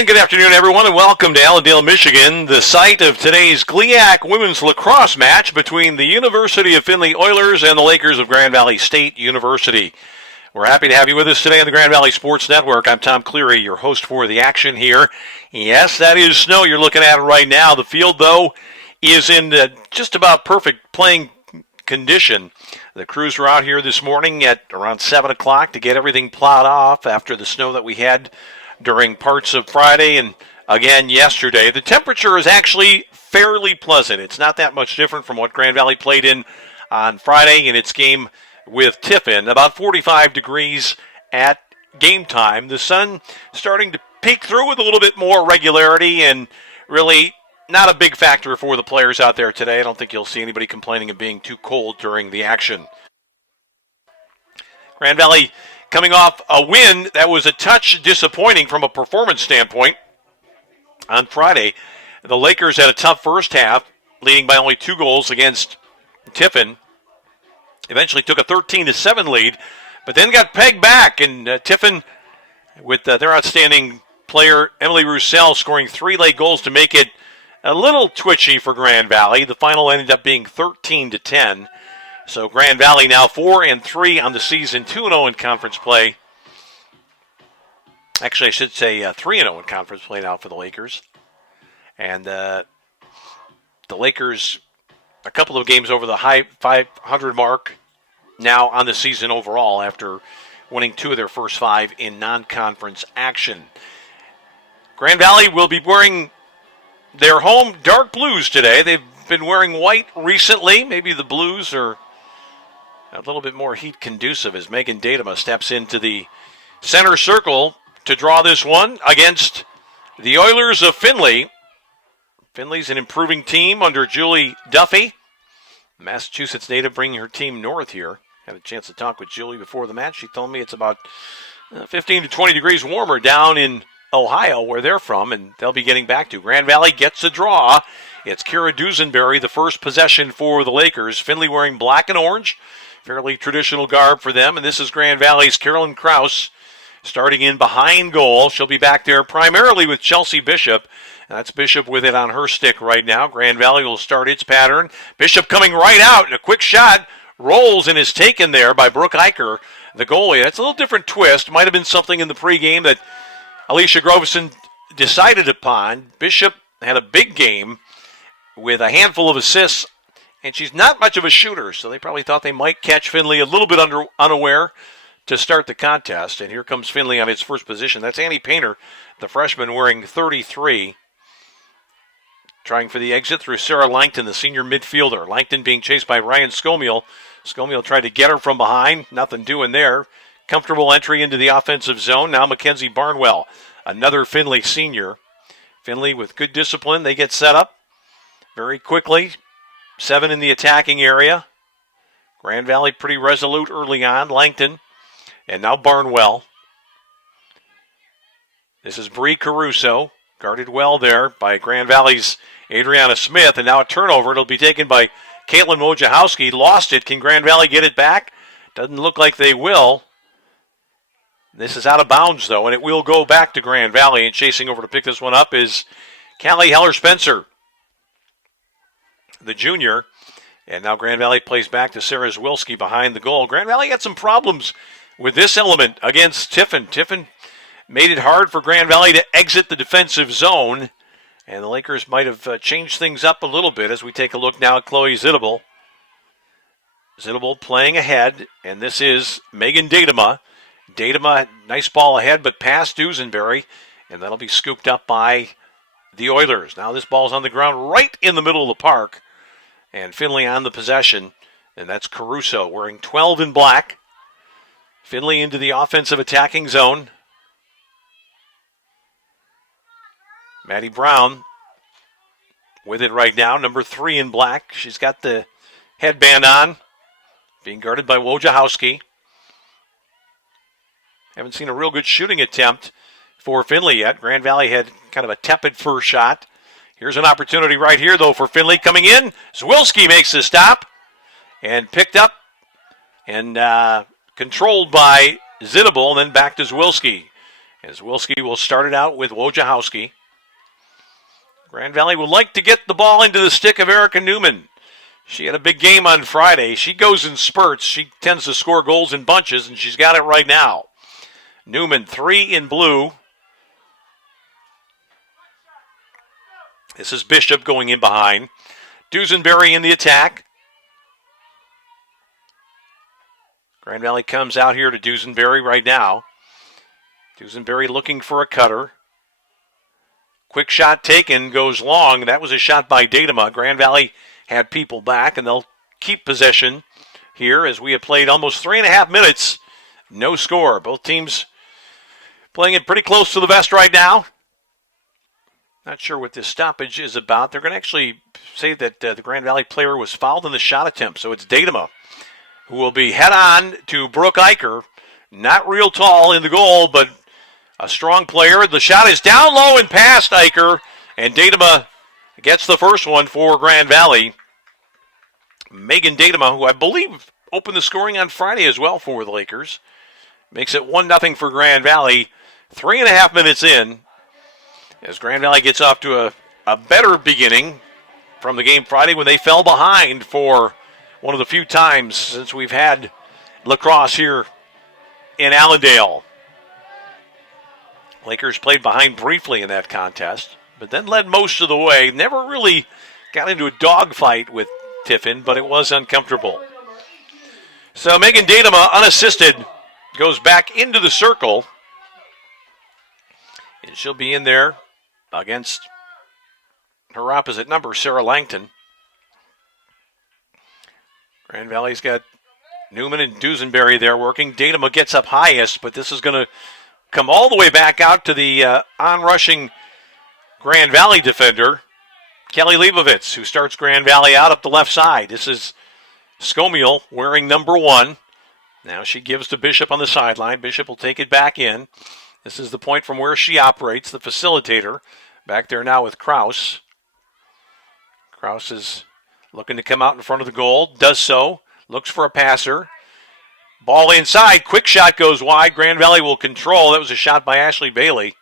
And good afternoon, everyone, and welcome to Allendale, Michigan, the site of today's GLIAC women's lacrosse match between the University of Findlay Oilers and the Lakers of Grand Valley State University. We're happy to have you with us today on the Grand Valley Sports Network. I'm Tom Cleary, your host for the action here. Yes, that is snow you're looking at right now. The field, though, is in just about perfect playing condition. The crews were out here this morning at around 7 o'clock to get everything plowed off after the snow that we had during parts of Friday and again yesterday. The temperature is actually fairly pleasant. It's not that much different from what Grand Valley played in on Friday in its game with Tiffin. About 45 degrees at game time. The sun starting to peek through with a little bit more regularity and really not a big factor for the players out there today. I don't think you'll see anybody complaining of being too cold during the action. Grand Valley coming off a win that was a touch disappointing from a performance standpoint on Friday. The Lakers had a tough first half, leading by only 2 goals against Tiffin. Eventually took a 13-7 lead, but then got pegged back, and Tiffin, with their outstanding player Emily Roussel, scoring 3 late goals to make it a little twitchy for Grand Valley. The final ended up being 13-10. So Grand Valley now 4-3 on the season, 2-0 in conference play. Actually, I should say 3-0 in conference play now for the Lakers. And the Lakers, a couple of games over the high 500 mark now on the season overall after winning 2 of their first 5 in non-conference action. Grand Valley will be wearing their home dark blues today. They've been wearing white recently. Maybe the blues are a little bit more heat conducive as Megan Datema steps into the center circle to draw this one against the Oilers of Findlay. Findlay's an improving team under Julie Duffy, Massachusetts native, bringing her team north here. Had a chance to talk with Julie before the match. She told me it's about 15 to 20 degrees warmer down in Ohio, where they're from, and they'll be getting back to. Grand Valley gets a draw. It's Kira Dusenberry, the first possession for the Lakers. Findlay wearing black and orange. Fairly traditional garb for them. And this is Grand Valley's Carolyn Krause starting in behind goal. She'll be back there primarily with Chelsea Bishop. That's Bishop with it on her stick right now. Grand Valley will start its pattern. Bishop coming right out, and a quick shot rolls and is taken there by Brooke Eicher, the goalie. That's a little different twist. Might have been something in the pregame that Alicia Groveson decided upon. Bishop had a big game with a handful of assists, and she's not much of a shooter, so they probably thought they might catch Findlay a little bit unaware to start the contest. And here comes Findlay on its first position. That's Annie Painter, the freshman, wearing 33. Trying for the exit through Sarah Langton, the senior midfielder. Langton being chased by Ryan Scomiel. Scomiel tried to get her from behind. Nothing doing there. Comfortable entry into the offensive zone. Now Mackenzie Barnwell, another Findlay senior. Findlay with good discipline. They get set up very quickly. 7 in the attacking area. Grand Valley pretty resolute early on. Langton. And now Barnwell. This is Bree Caruso. Guarded well there by Grand Valley's Adriana Smith. And now a turnover. It'll be taken by Caitlin Wojciechowski. Lost it. Can Grand Valley get it back? Doesn't look like they will. This is out of bounds, though, and it will go back to Grand Valley. And chasing over to pick this one up is Callie Heller-Spencer, the junior. And now Grand Valley plays back to Sarah Zwilski behind the goal. Grand Valley had some problems with this element against Tiffin. Tiffin made it hard for Grand Valley to exit the defensive zone. And the Lakers might have changed things up a little bit as we take a look now at Chloe Zitable. Zitable playing ahead, and this is Megan Datema. Datema, nice ball ahead, but past Dusenberry, and that'll be scooped up by the Oilers. Now this ball's on the ground right in the middle of the park, and Findlay on the possession, and that's Caruso wearing 12 in black. Findlay into the offensive attacking zone. Maddie Brown with it right now, number 3 in black. She's got the headband on, being guarded by Wojciechowski. Haven't seen a real good shooting attempt for Findlay yet. Grand Valley had kind of a tepid first shot. Here's an opportunity right here, though, for Findlay coming in. Zwilski makes the stop and picked up and controlled by Zitable, and then back to Zwilski. As Wilski will start it out with Wojciechowski. Grand Valley would like to get the ball into the stick of Erica Newman. She had a big game on Friday. She goes in spurts. She tends to score goals in bunches, and she's got it right now. Newman, 3 in blue. This is Bishop going in behind. Dusenberry in the attack. Grand Valley comes out here to Dusenberry right now. Dusenberry looking for a cutter. Quick shot taken, goes long. That was a shot by Datema. Grand Valley had people back, and they'll keep possession here as we have played almost 3.5 minutes. No score. Both teams playing it pretty close to the vest right now. Not sure what this stoppage is about. They're going to actually say that the Grand Valley player was fouled in the shot attempt, so it's Datema who will be head on to Brooke Eicher. Not real tall in the goal, but a strong player. The shot is down low and past Eicher, and Datema gets the first one for Grand Valley. Megan Datema, who I believe opened the scoring on Friday as well for the Lakers, makes it 1-0 for Grand Valley. 3.5 minutes in, as Grand Valley gets off to a better beginning from the game Friday when they fell behind for one of the few times since we've had lacrosse here in Allendale. Lakers played behind briefly in that contest, but then led most of the way. Never really got into a dogfight with Tiffin, but it was uncomfortable. So Megan Datema, unassisted, goes back into the circle. And she'll be in there against her opposite number, Sarah Langton. Grand Valley's got Newman and Dusenberry there working. Datema gets up highest, but this is going to come all the way back out to the on-rushing Grand Valley defender, Kelly Leibovitz, who starts Grand Valley out up the left side. This is Skomiel wearing number 1. Now she gives to Bishop on the sideline. Bishop will take it back in. This is the point from where she operates, the facilitator. Back there now with Kraus. Kraus is looking to come out in front of the goal. Does so. Looks for a passer. Ball inside. Quick shot goes wide. Grand Valley will control. That was a shot by Ashley Bailey.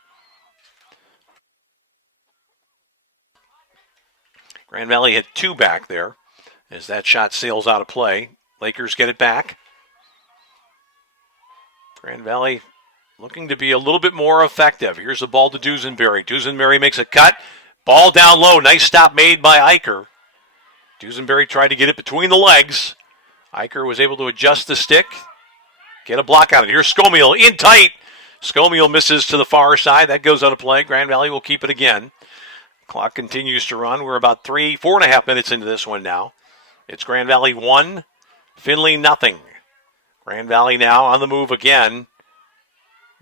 Grand Valley had 2 back there as that shot sails out of play. Lakers get it back. Grand Valley looking to be a little bit more effective. Here's the ball to Dusenberry. Dusenberry makes a cut. Ball down low. Nice stop made by Eicher. Dusenberry tried to get it between the legs. Eicher was able to adjust the stick. Get a block on it. Here's Skomiel in tight. Skomiel misses to the far side. That goes out of play. Grand Valley will keep it again. Clock continues to run. We're about 4.5 minutes into this one now. It's Grand Valley 1, Findlay 0. Grand Valley now on the move again.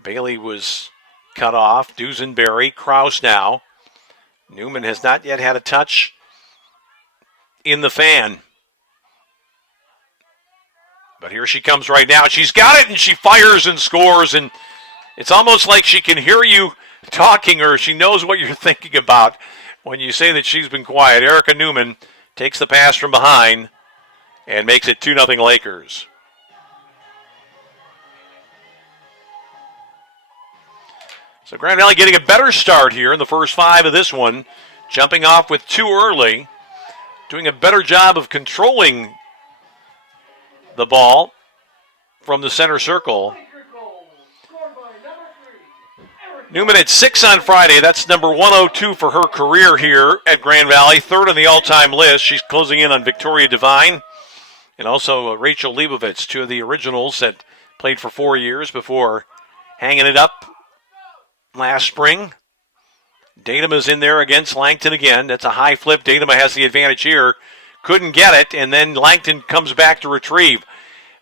Bailey was cut off. Dusenberry, Kraus now. Newman has not yet had a touch in the fan. But here she comes right now. She's got it, and she fires and scores. And it's almost like she can hear you talking, or she knows what you're thinking about when you say that she's been quiet. Erica Newman takes the pass from behind and makes it 2-0 Lakers. So Grand Valley getting a better start here in the first 5 of this one. Jumping off with 2 early. Doing a better job of controlling the ball from the center circle. Newman had 6 on Friday. That's number 102 for her career here at Grand Valley. 3rd on the all-time list. She's closing in on Victoria Devine and also Rachel Leibovitz, 2 of the originals that played for 4 years before hanging it up last spring. Datema's in there against Langton again. That's a high flip. Datema has the advantage here. Couldn't get it, and then Langton comes back to retrieve.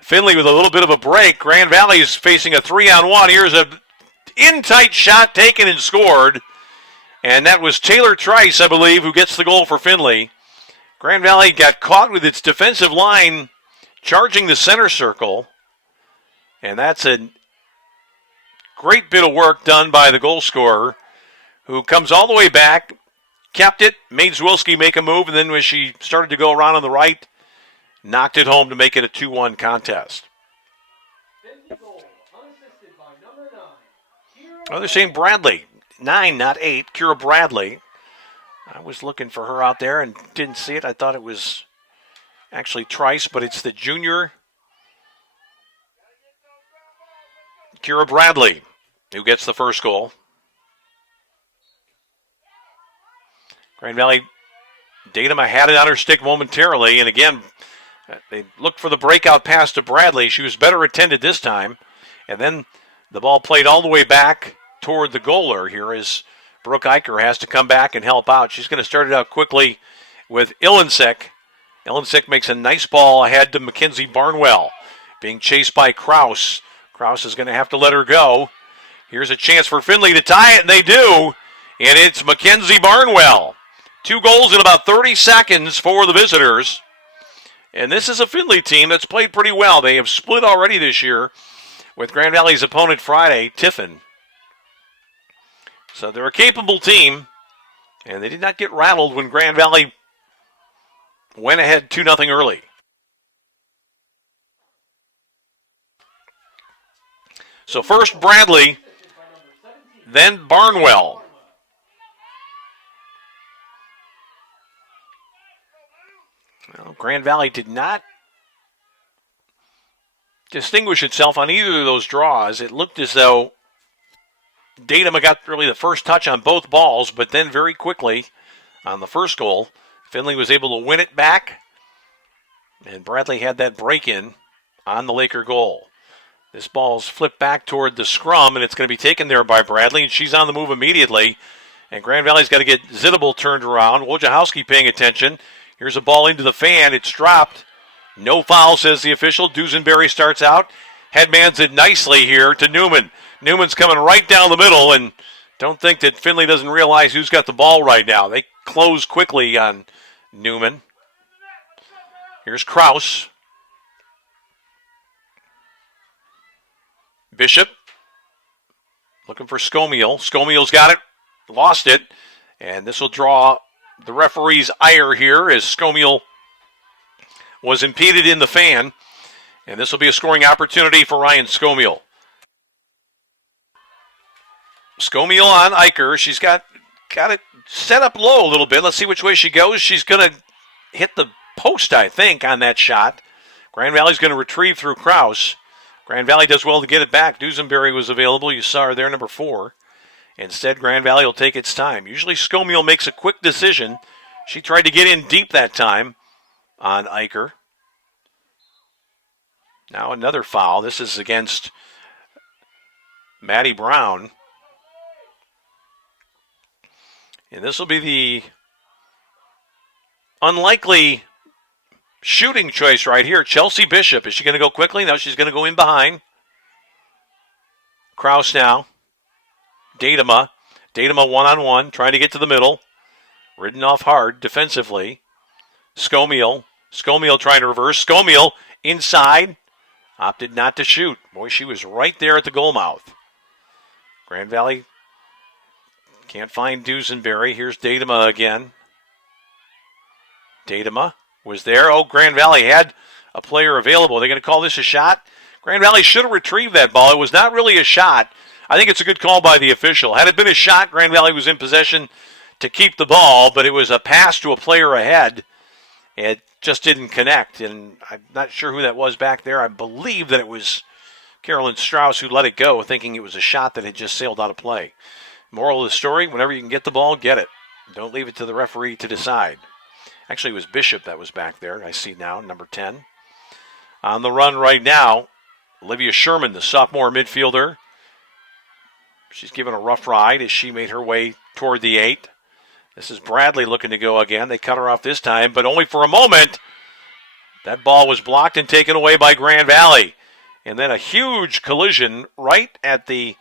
Findlay with a little bit of a break. Grand Valley is facing a 3-on-1. Here's a in-tight shot taken and scored. And that was Taylor Trice, I believe, who gets the goal for Findlay. Grand Valley got caught with its defensive line charging the center circle. And that's a great bit of work done by the goal scorer, who comes all the way back, kept it, made Zwilski make a move, and then when she started to go around on the right, knocked it home to make it a 2-1 contest. Oh, they're saying Bradley. 9, not 8. Kira Bradley. I was looking for her out there and didn't see it. I thought it was actually Trice, but it's the junior Kira Bradley who gets the first goal. Grand Valley, Datema had it on her stick momentarily, and again, they looked for the breakout pass to Bradley. She was better attended this time, and then the ball played all the way back toward the goaler here as Brooke Eicher has to come back and help out. She's going to start it out quickly with Ilinsek. Ilinsek makes a nice ball ahead to Mackenzie Barnwell, being chased by Kraus. Kraus is going to have to let her go. Here's a chance for Findlay to tie it, and they do, and it's Mackenzie Barnwell. 2 goals in about 30 seconds for the visitors. And this is a Findlay team that's played pretty well. They have split already this year with Grand Valley's opponent Friday, Tiffin. So they're a capable team, and they did not get rattled when Grand Valley went ahead 2-0 early. So first Bradley, then Barnwell. Well, Grand Valley did not distinguish itself on either of those draws. It looked as though Datema got really the first touch on both balls, but then very quickly on the first goal, Findlay was able to win it back, and Bradley had that break-in on the Laker goal. This ball's flipped back toward the scrum, and it's going to be taken there by Bradley, and she's on the move immediately. And Grand Valley's got to get Zittable turned around. Wojciechowski paying attention. Here's a ball into the fan. It's dropped. No foul, says the official. Dusenberry starts out. Headmans it nicely here to Newman. Newman's coming right down the middle, and don't think that Findlay doesn't realize who's got the ball right now. They close quickly on Newman. Here's Kraus. Bishop looking for Skomiel. Skomiel's got it, lost it, and this will draw the referee's ire here as Skomiel was impeded in the fan, and this will be a scoring opportunity for Ryan Skomiel. Skomiel on Eicher. She's got it set up low a little bit. Let's see which way she goes. She's going to hit the post, I think, on that shot. Grand Valley's going to retrieve through Kraus. Grand Valley does well to get it back. Dusenberry was available. You saw her there, number 4. Instead, Grand Valley will take its time. Usually Skomiel makes a quick decision. She tried to get in deep that time on Eicher. Now another foul. This is against Maddie Brown. And this will be the unlikely shooting choice right here. Chelsea Bishop. Is she going to go quickly? No, she's going to go in behind. Kraus now. Datema. Datema one-on-one, trying to get to the middle. Ridden off hard defensively. Skomiel. Skomiel trying to reverse. Skomiel inside. Opted not to shoot. Boy, she was right there at the goal mouth. Grand Valley can't find Dusenberry. Here's Datema again. Datema was there. Oh, Grand Valley had a player available. Are they going to call this a shot? Grand Valley should have retrieved that ball. It was not really a shot. I think it's a good call by the official. Had it been a shot, Grand Valley was in possession to keep the ball, but it was a pass to a player ahead. It just didn't connect, and I'm not sure who that was back there. I believe that it was Carolyn Strauss who let it go, thinking it was a shot that had just sailed out of play. Moral of the story, whenever you can get the ball, get it. Don't leave it to the referee to decide. Actually, it was Bishop that was back there. I see now, number 10. On the run right now, Olivia Sherman, the sophomore midfielder. She's given a rough ride as she made her way toward the 8. This is Bradley looking to go again. They cut her off this time, but only for a moment. That ball was blocked and taken away by Grand Valley. And then a huge collision right at the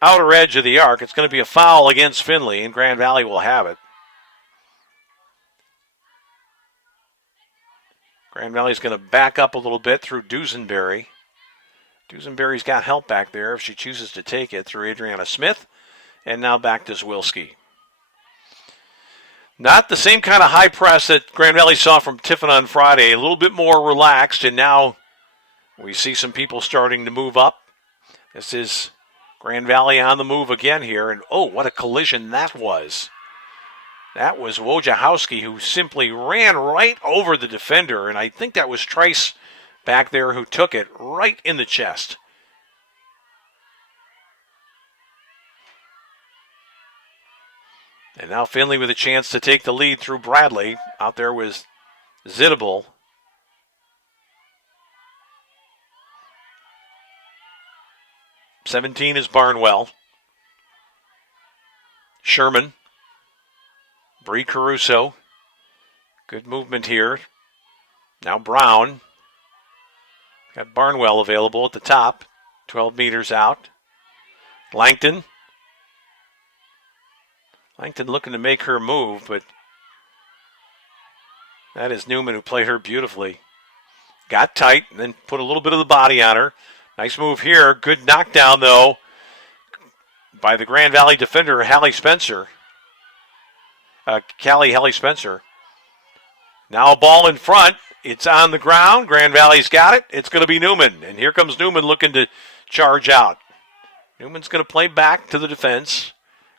outer edge of the arc. It's going to be a foul against Findlay, and Grand Valley will have it. Grand Valley's going to back up a little bit through Dusenberry. Dusenberry's got help back there if she chooses to take it through Adriana Smith. And now back to Zwilski. Not the same kind of high press that Grand Valley saw from Tiffin on Friday. A little bit more relaxed, and now we see some people starting to move up. This is Grand Valley on the move again here, and oh, what a collision that was. That was Wojciechowski, who simply ran right over the defender, and I think that was Trice back there who took it right in the chest. And now Findlay with a chance to take the lead through Bradley. Out there was Zittable. '17 is Barnwell. Sherman. Bree Caruso. Good movement here. Now Brown. Got Barnwell available at the top. 12 meters out. Langton. Langton looking to make her move, but that is Newman who played her beautifully. Got tight and then put a little bit of the body on her. Nice move here. Good knockdown, though, by the Grand Valley defender, Hallie Spencer. Hallie Spencer. Now a ball in front. It's on the ground. Grand Valley's got it. It's going to be Newman. And here comes Newman looking to charge out. Newman's going to play back to the defense.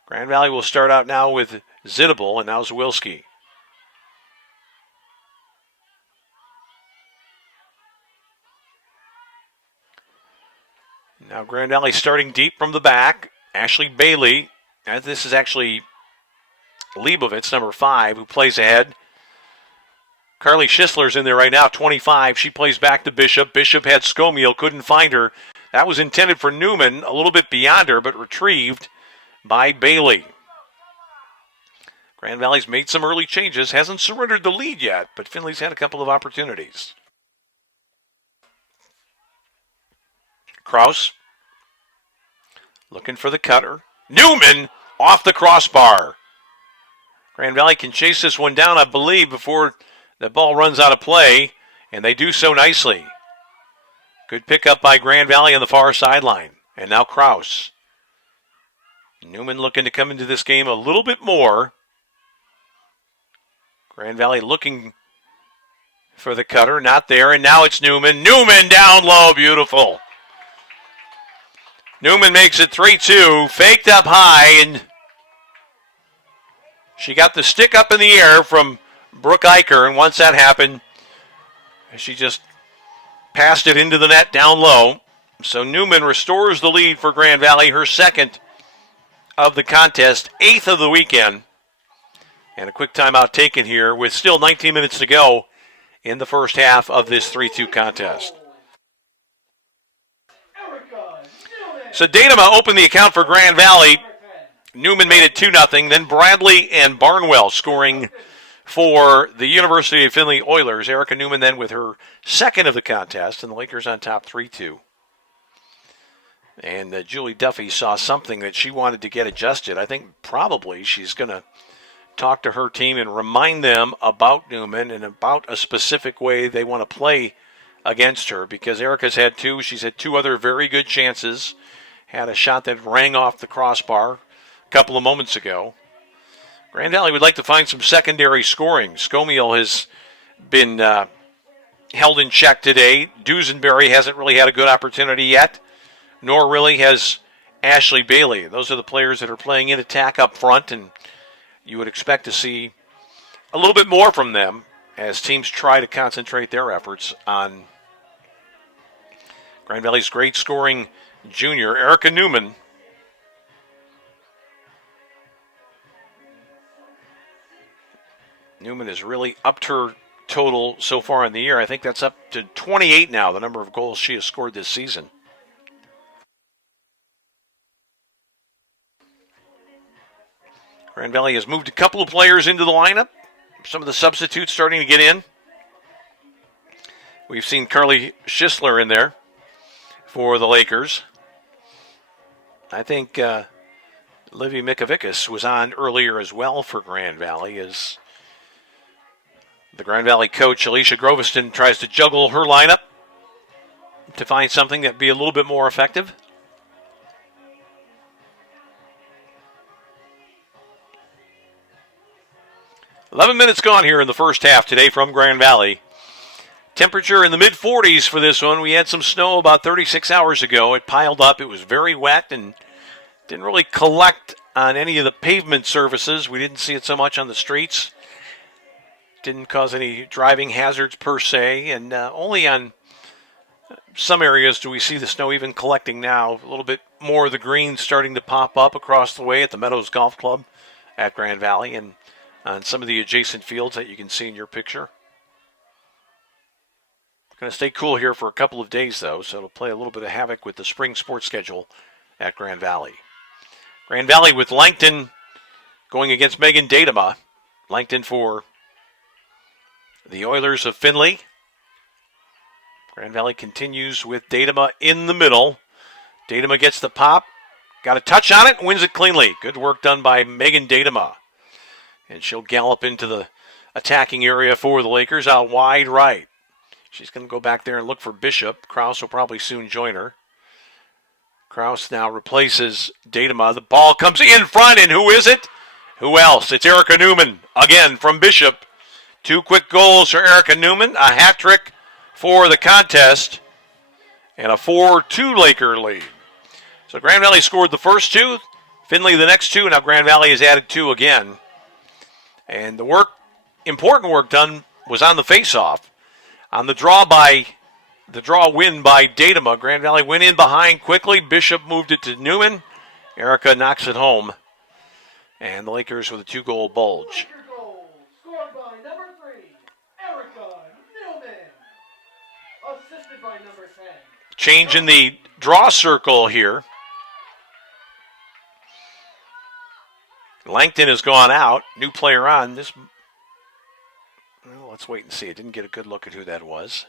Grand Valley will start out now with Zittable and now Zawilski. Now Grand Valley starting deep from the back. Ashley Bailey. And this is actually Leibovitz, number 5, who plays ahead. Carly Schisler's in there right now, 25. She plays back to Bishop. Bishop had Scomiel, couldn't find her. That was intended for Newman, a little bit beyond her, but retrieved by Bailey. Grand Valley's made some early changes, hasn't surrendered the lead yet, but Findlay's had a couple of opportunities. Kraus looking for the cutter. Newman off the crossbar. Grand Valley can chase this one down, I believe, before the ball runs out of play, and they do so nicely. Good pickup by Grand Valley on the far sideline. And now Kraus. Newman looking to come into this game a little bit more. Grand Valley looking for the cutter, not there, and now it's Newman. Newman down low, beautiful. Newman makes it 3-2, faked up high, and she got the stick up in the air from Brooke Eicher, and once that happened, she just passed it into the net down low. So Newman restores the lead for Grand Valley, her second of the contest, 8th of the weekend. And a quick timeout taken here with still 19 minutes to go in the first half of this 3-2 contest. So Datima opened the account for Grand Valley. Newman made it 2-0. Then Bradley and Barnwell scoring for the University of Findlay Oilers. Erica Newman then with her second of the contest, and the Lakers on top 3-2. And Julie Duffy saw something that she wanted to get adjusted. I think probably she's going to talk to her team and remind them about Newman and about a specific way they want to play against her, because Erica's had two. She's had two other very good chances. Had a shot that rang off the crossbar a couple of moments ago. Grand Valley would like to find some secondary scoring. Scomiel has been held in check today. Dusenberry hasn't really had a good opportunity yet, nor really has Ashley Bailey. Those are the players that are playing in attack up front, and you would expect to see a little bit more from them as teams try to concentrate their efforts on Grand Valley's great scoring junior, Erica Newman. Newman has really upped her total so far in the year. I think that's up to 28 now, the number of goals she has scored this season. Grand Valley has moved a couple of players into the lineup. Some of the substitutes starting to get in. We've seen Carly Schisler in there for the Lakers. I think Livy Mikovikas was on earlier as well for Grand Valley, as the Grand Valley coach, Alicia Groveston, tries to juggle her lineup to find something that would be a little bit more effective. "11 minutes gone here in the first half today from Grand Valley. Temperature in the mid-40s for this one. We had some snow about 36 hours ago. It piled up. It was very wet, and Didn't really collect on any of the pavement surfaces. We didn't see it so much on the streets. Didn't cause any driving hazards per se, and only on some areas do we see the snow even collecting now. A little bit more of the greens starting to pop up across the way at the Meadows Golf Club at Grand Valley and on some of the adjacent fields that you can see in your picture. Going to stay cool here for a couple of days, though, so it'll play a little bit of havoc with the spring sports schedule at Grand Valley. Grand Valley with Langton going against Megan Dadema. Langton for the Oilers of Findlay. Grand Valley continues with Dadema in the middle. Dadema gets the pop. Got a touch on it and wins it cleanly. Good work done by Megan Dadema. And she'll gallop into the attacking area for the Lakers out wide right. She's going to go back there and look for Bishop. Krause will probably soon join her. Krause now replaces Dadema. The ball comes in front, and who is it? Who else? It's Erica Newman, again from Bishop. 2 quick goals for Erica Newman, a hat trick for the contest, and a 4-2 Laker lead. So Grand Valley scored the first 2, Findlay the next 2, now Grand Valley has added 2 again. And the important work done was on the face-off. On the draw win by Dadema, Grand Valley went in behind quickly. Bishop moved it to Newman. Erica knocks it home. And the Lakers with a 2-goal bulge. Laker goal, scored by number 3, Erica Newman. Assisted by number 10. Change in the draw circle here. Langton has gone out. New player on. Well, let's wait and see. I didn't get a good look at who that was.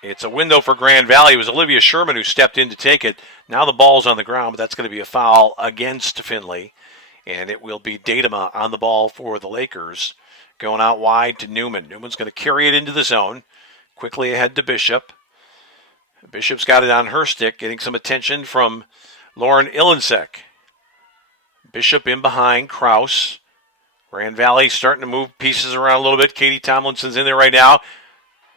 It's a window for Grand Valley. It was Olivia Sherman who stepped in to take it. Now the ball's on the ground, but that's going to be a foul against Findlay. And it will be Dadema on the ball for the Lakers. Going out wide to Newman. Newman's going to carry it into the zone. Quickly ahead to Bishop. Bishop's got it on her stick, getting some attention from Lauren Illensek. Bishop in behind Krause. Grand Valley starting to move pieces around a little bit. Katie Tomlinson's in there right now.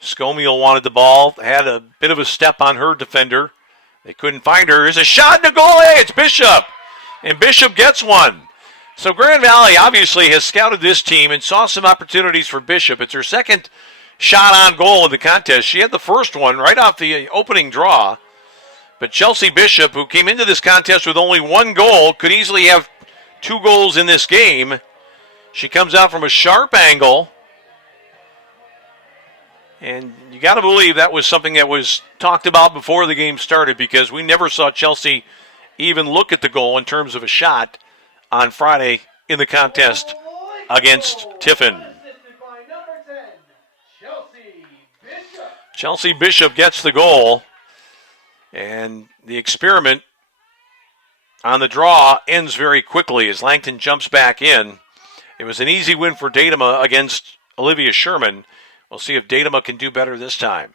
Scomiel wanted the ball. Had a bit of a step on her defender. They couldn't find her. There's a shot in the goal. Hey, it's Bishop. And Bishop gets one. So Grand Valley obviously has scouted this team and saw some opportunities for Bishop. It's her second shot on goal in the contest. She had the first one right off the opening draw. But Chelsea Bishop, who came into this contest with only 1 goal, could easily have 2 goals in this game. She comes out from a sharp angle. And you got to believe that was something that was talked about before the game started, because we never saw Chelsea even look at the goal in terms of a shot on Friday in the contest against Tiffin. Chelsea Bishop gets the goal, and the experiment on the draw ends very quickly as Langton jumps back in. It was an easy win for Dadema against Olivia Sherman. We'll see if Dadema can do better this time.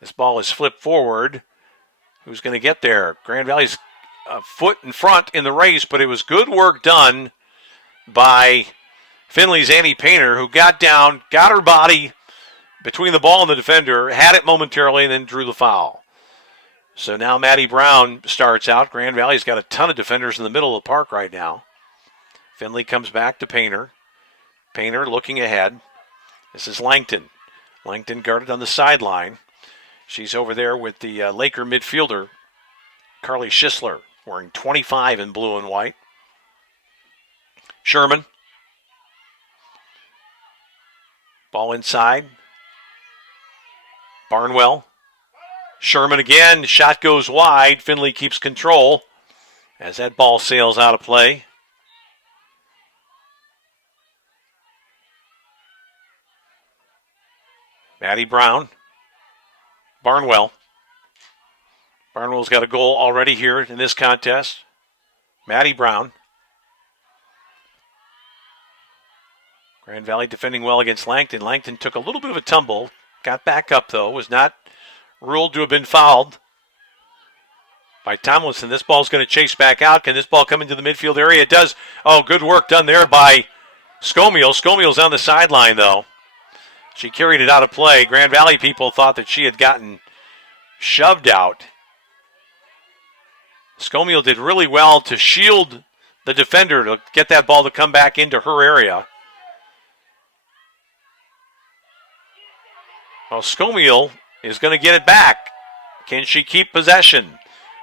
This ball is flipped forward. Who's going to get there? Grand Valley's a foot in front in the race, but it was good work done by Findlay's Annie Painter, who got down, got her body between the ball and the defender, had it momentarily, and then drew the foul. So now Maddie Brown starts out. Grand Valley's got a ton of defenders in the middle of the park right now. Findlay comes back to Painter. Painter looking ahead. This is Langton. Langton guarded on the sideline. She's over there with the Laker midfielder, Carly Schisler, wearing 25 in blue and white. Sherman. Ball inside. Barnwell. Sherman again. Shot goes wide. Findlay keeps control as that ball sails out of play. Maddie Brown. Barnwell. Barnwell's got a goal already here in this contest. Maddie Brown. Grand Valley defending well against Langton. Langton took a little bit of a tumble. Got back up, though. Was not ruled to have been fouled by Tomlinson. This ball's going to chase back out. Can this ball come into the midfield area? It does. Oh, good work done there by Scomiel. Scomiel's on the sideline, though. She carried it out of play. Grand Valley people thought that she had gotten shoved out. Scomiel did really well to shield the defender to get that ball to come back into her area. Well, Scomiel is going to get it back. Can she keep possession?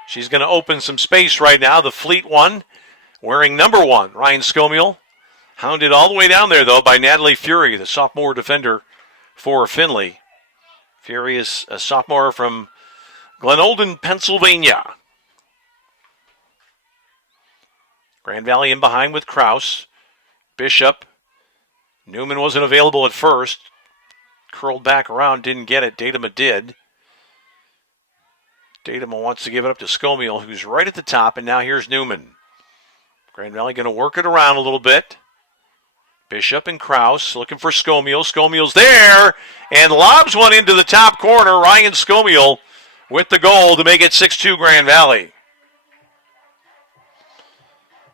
She's going to open some space right now. The fleet one, wearing number 1, Ryan Scomiel. Hounded all the way down there, though, by Natalie Fury, the sophomore defender for Findlay. Fury is a sophomore from Glenolden, Pennsylvania. Grand Valley in behind with Krause. Bishop. Newman wasn't available at first. Curled back around, didn't get it. Datema did. Datema wants to give it up to Scomiel, who's right at the top, and now here's Newman. Grand Valley going to work it around a little bit. Bishop and Krause looking for Scomiel. Scomiel's there and lobs one into the top corner. Ryan Scomiel with the goal to make it 6-2 Grand Valley.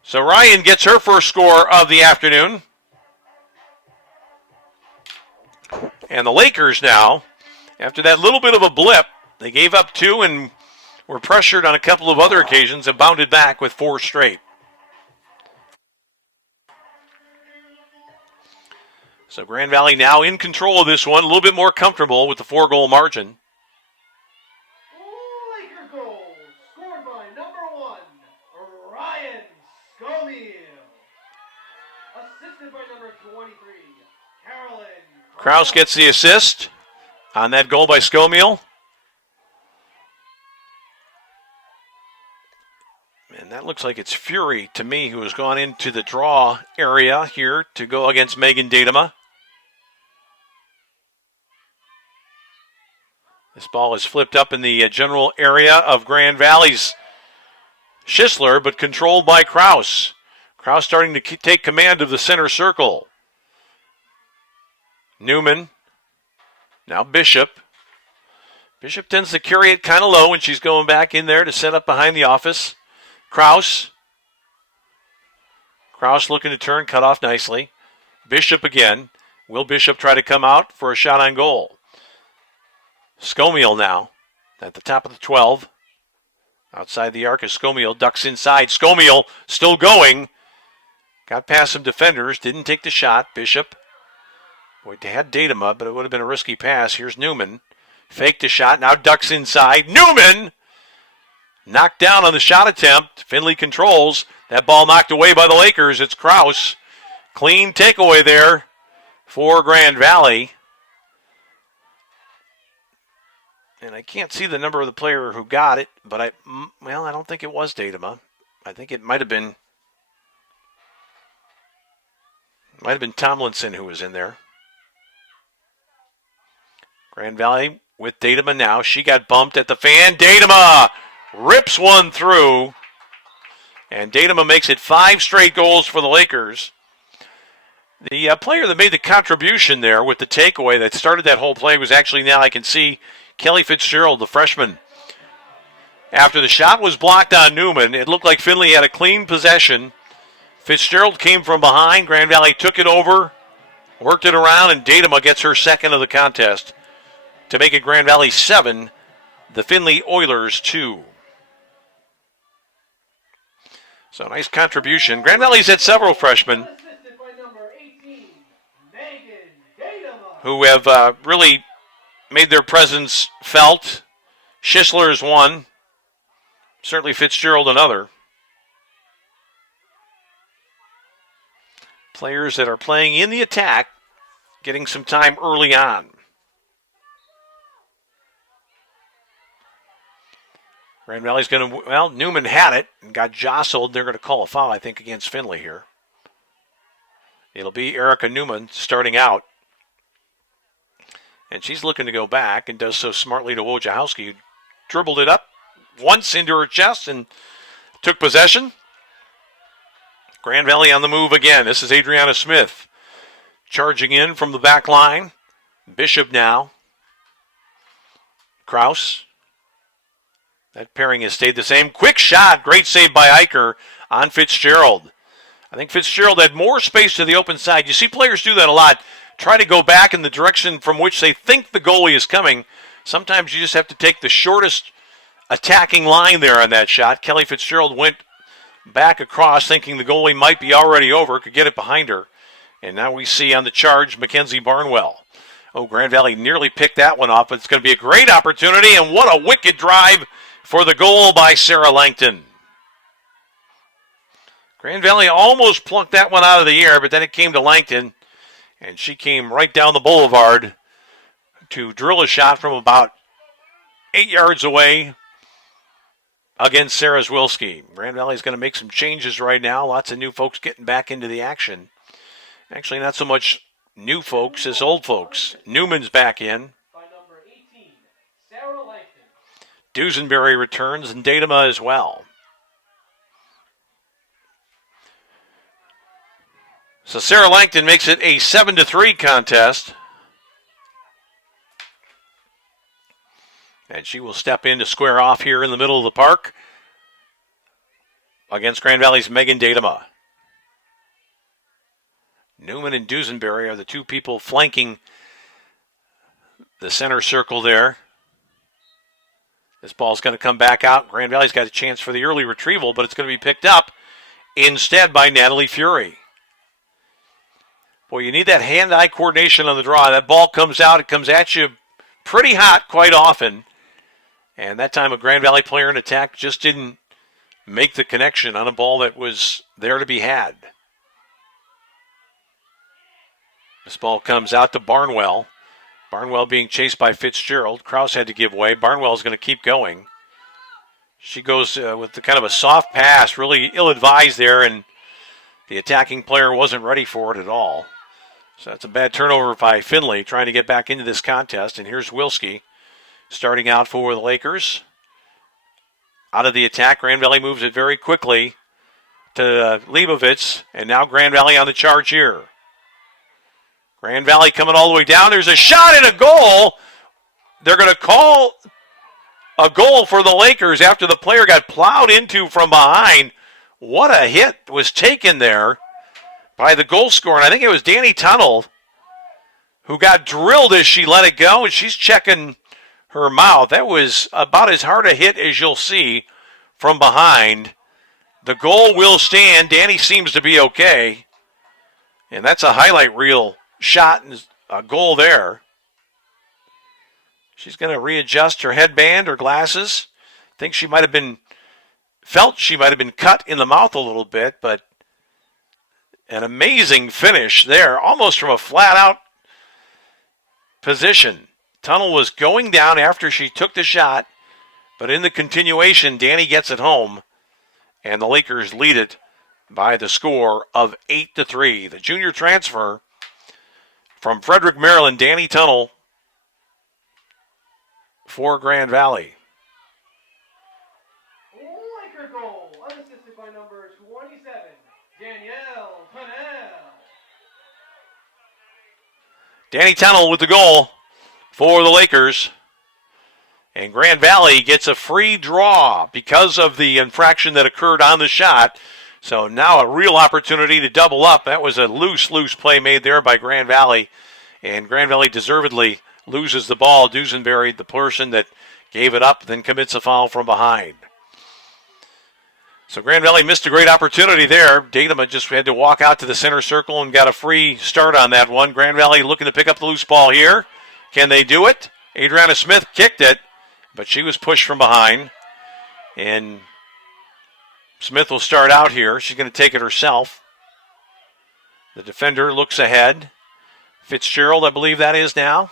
So Ryan gets her first score of the afternoon. And the Lakers now, after that little bit of a blip, they gave up 2 and were pressured on a couple of other occasions and bounded back with 4 straight. So Grand Valley now in control of this one, a little bit more comfortable with the 4-goal margin. Laker goal scored by number 1, Ryan Scomiel. Assisted by number 23, Carolyn. Krause gets the assist on that goal by Scomiel. And that looks like it's Fury to me, who has gone into the draw area here to go against Megan Datema. This ball is flipped up in the general area of Grand Valley's Schisler, but controlled by Krause. Krause starting to take command of the center circle. Newman. Now Bishop. Bishop tends to carry it kind of low when she's going back in there to set up behind the office. Krause. Krause looking to turn, cut off nicely. Bishop again. Will Bishop try to come out for a shot on goal? Scomiel now at the top of the 12. Outside the arc is Scomiel. Ducks inside. Scomiel still going. Got past some defenders. Didn't take the shot. Bishop. Boy, they had Datema, but it would have been a risky pass. Here's Newman. Faked the shot. Now ducks inside. Newman! Knocked down on the shot attempt. Findlay controls. That ball knocked away by the Lakers. It's Krause. Clean takeaway there for Grand Valley. And I can't see the number of the player who got it, but I don't think it was Datema. I think it might have been Tomlinson who was in there. Grand Valley with Datema now. She got bumped at the fan. Datema rips one through. And Datema makes it 5 straight goals for the Lakers. The player that made the contribution there with the takeaway that started that whole play was actually, now I can see, Kelly Fitzgerald, the freshman. After the shot was blocked on Newman, it looked like Findlay had a clean possession. Fitzgerald came from behind. Grand Valley took it over, worked it around, and Datema gets her second of the contest to make it Grand Valley 7, the Findlay Oilers 2. So nice contribution. Grand Valley's had several freshmen who have really made their presence felt. Schisler is one. Certainly Fitzgerald another. Players that are playing in the attack, getting some time early on. Grand Valley's going to, Newman had it and got jostled. They're going to call a foul, I think, against Findlay here. It'll be Erica Newman starting out. And she's looking to go back and does so smartly to Wojciechowski, who dribbled it up once into her chest and took possession. Grand Valley on the move again. This is Adriana Smith charging in from the back line. Bishop now. Krause. That pairing has stayed the same. Quick shot. Great save by Eicher on Fitzgerald. I think Fitzgerald had more space to the open side. You see players do that a lot. Try to go back in the direction from which they think the goalie is coming. Sometimes you just have to take the shortest attacking line there on that shot. Kelly Fitzgerald went back across thinking the goalie might be already over, could get it behind her. And now we see on the charge Mackenzie Barnwell. Oh, Grand Valley nearly picked that one off, but it's going to be a great opportunity, and what a wicked drive for the goal by Sarah Langton. Grand Valley almost plunked that one out of the air, but then it came to Langton, and she came right down the boulevard to drill a shot from about 8 yards away against Sarah Zwilski. Grand Valley's going to make some changes right now. Lots of new folks getting back into the action. Actually, not so much new folks as old folks. Newman's back in. By number 18, Sarah Langton. Dusenberry returns and Datema as well. So Sarah Langton makes it a 7-3 contest. And she will step in to square off here in the middle of the park against Grand Valley's Megan Datema. Newman and Dusenberry are the two people flanking the center circle there. This ball's going to come back out. Grand Valley's got a chance for the early retrieval, but it's going to be picked up instead by Natalie Fury. Boy, you need that hand-eye coordination on the draw. That ball comes out. It comes at you pretty hot quite often. And that time a Grand Valley player in attack just didn't make the connection on a ball that was there to be had. This ball comes out to Barnwell. Barnwell being chased by Fitzgerald. Krause had to give way. Barnwell's going to keep going. She goes with the kind of a soft pass, really ill-advised there, and the attacking player wasn't ready for it at all. So that's a bad turnover by Findlay trying to get back into this contest. And here's Wilski starting out for the Lakers. Out of the attack, Grand Valley moves it very quickly to Leibovitz, and now Grand Valley on the charge here. Grand Valley coming all the way down. There's a shot and a goal. They're going to call a goal for the Lakers after the player got plowed into from behind. What a hit was taken there by the goal scorer. And I think it was Danny Tunnell who got drilled as she let it go, and she's checking her mouth. That was about as hard a hit as you'll see from behind. The goal will stand. Danny seems to be okay. And that's a highlight reel shot and a goal there. She's going to readjust her headband, her glasses. I think she might have been cut in the mouth a little bit, but an amazing finish there, almost from a flat-out position. Tunnell was going down after she took the shot, but in the continuation, Danny gets it home, and the Lakers lead it by the score of 8-3. The junior transfer from Frederick, Maryland, Danny Tunnell for Grand Valley. Laker goal, unassisted by number 27, Danielle Tunnell. Danny Tunnell with the goal for the Lakers. And Grand Valley gets a free draw because of the infraction that occurred on the shot. So now a real opportunity to double up. That was a loose play made there by Grand Valley. And Grand Valley deservedly loses the ball. Dusenberry, the person that gave it up, then commits a foul from behind. So Grand Valley missed a great opportunity there. Datema just had to walk out to the center circle and got a free start on that one. Grand Valley looking to pick up the loose ball here. Can they do it? Adriana Smith kicked it, but she was pushed from behind. And Smith will start out here. She's going to take it herself. The defender looks ahead. Fitzgerald, I believe that is now.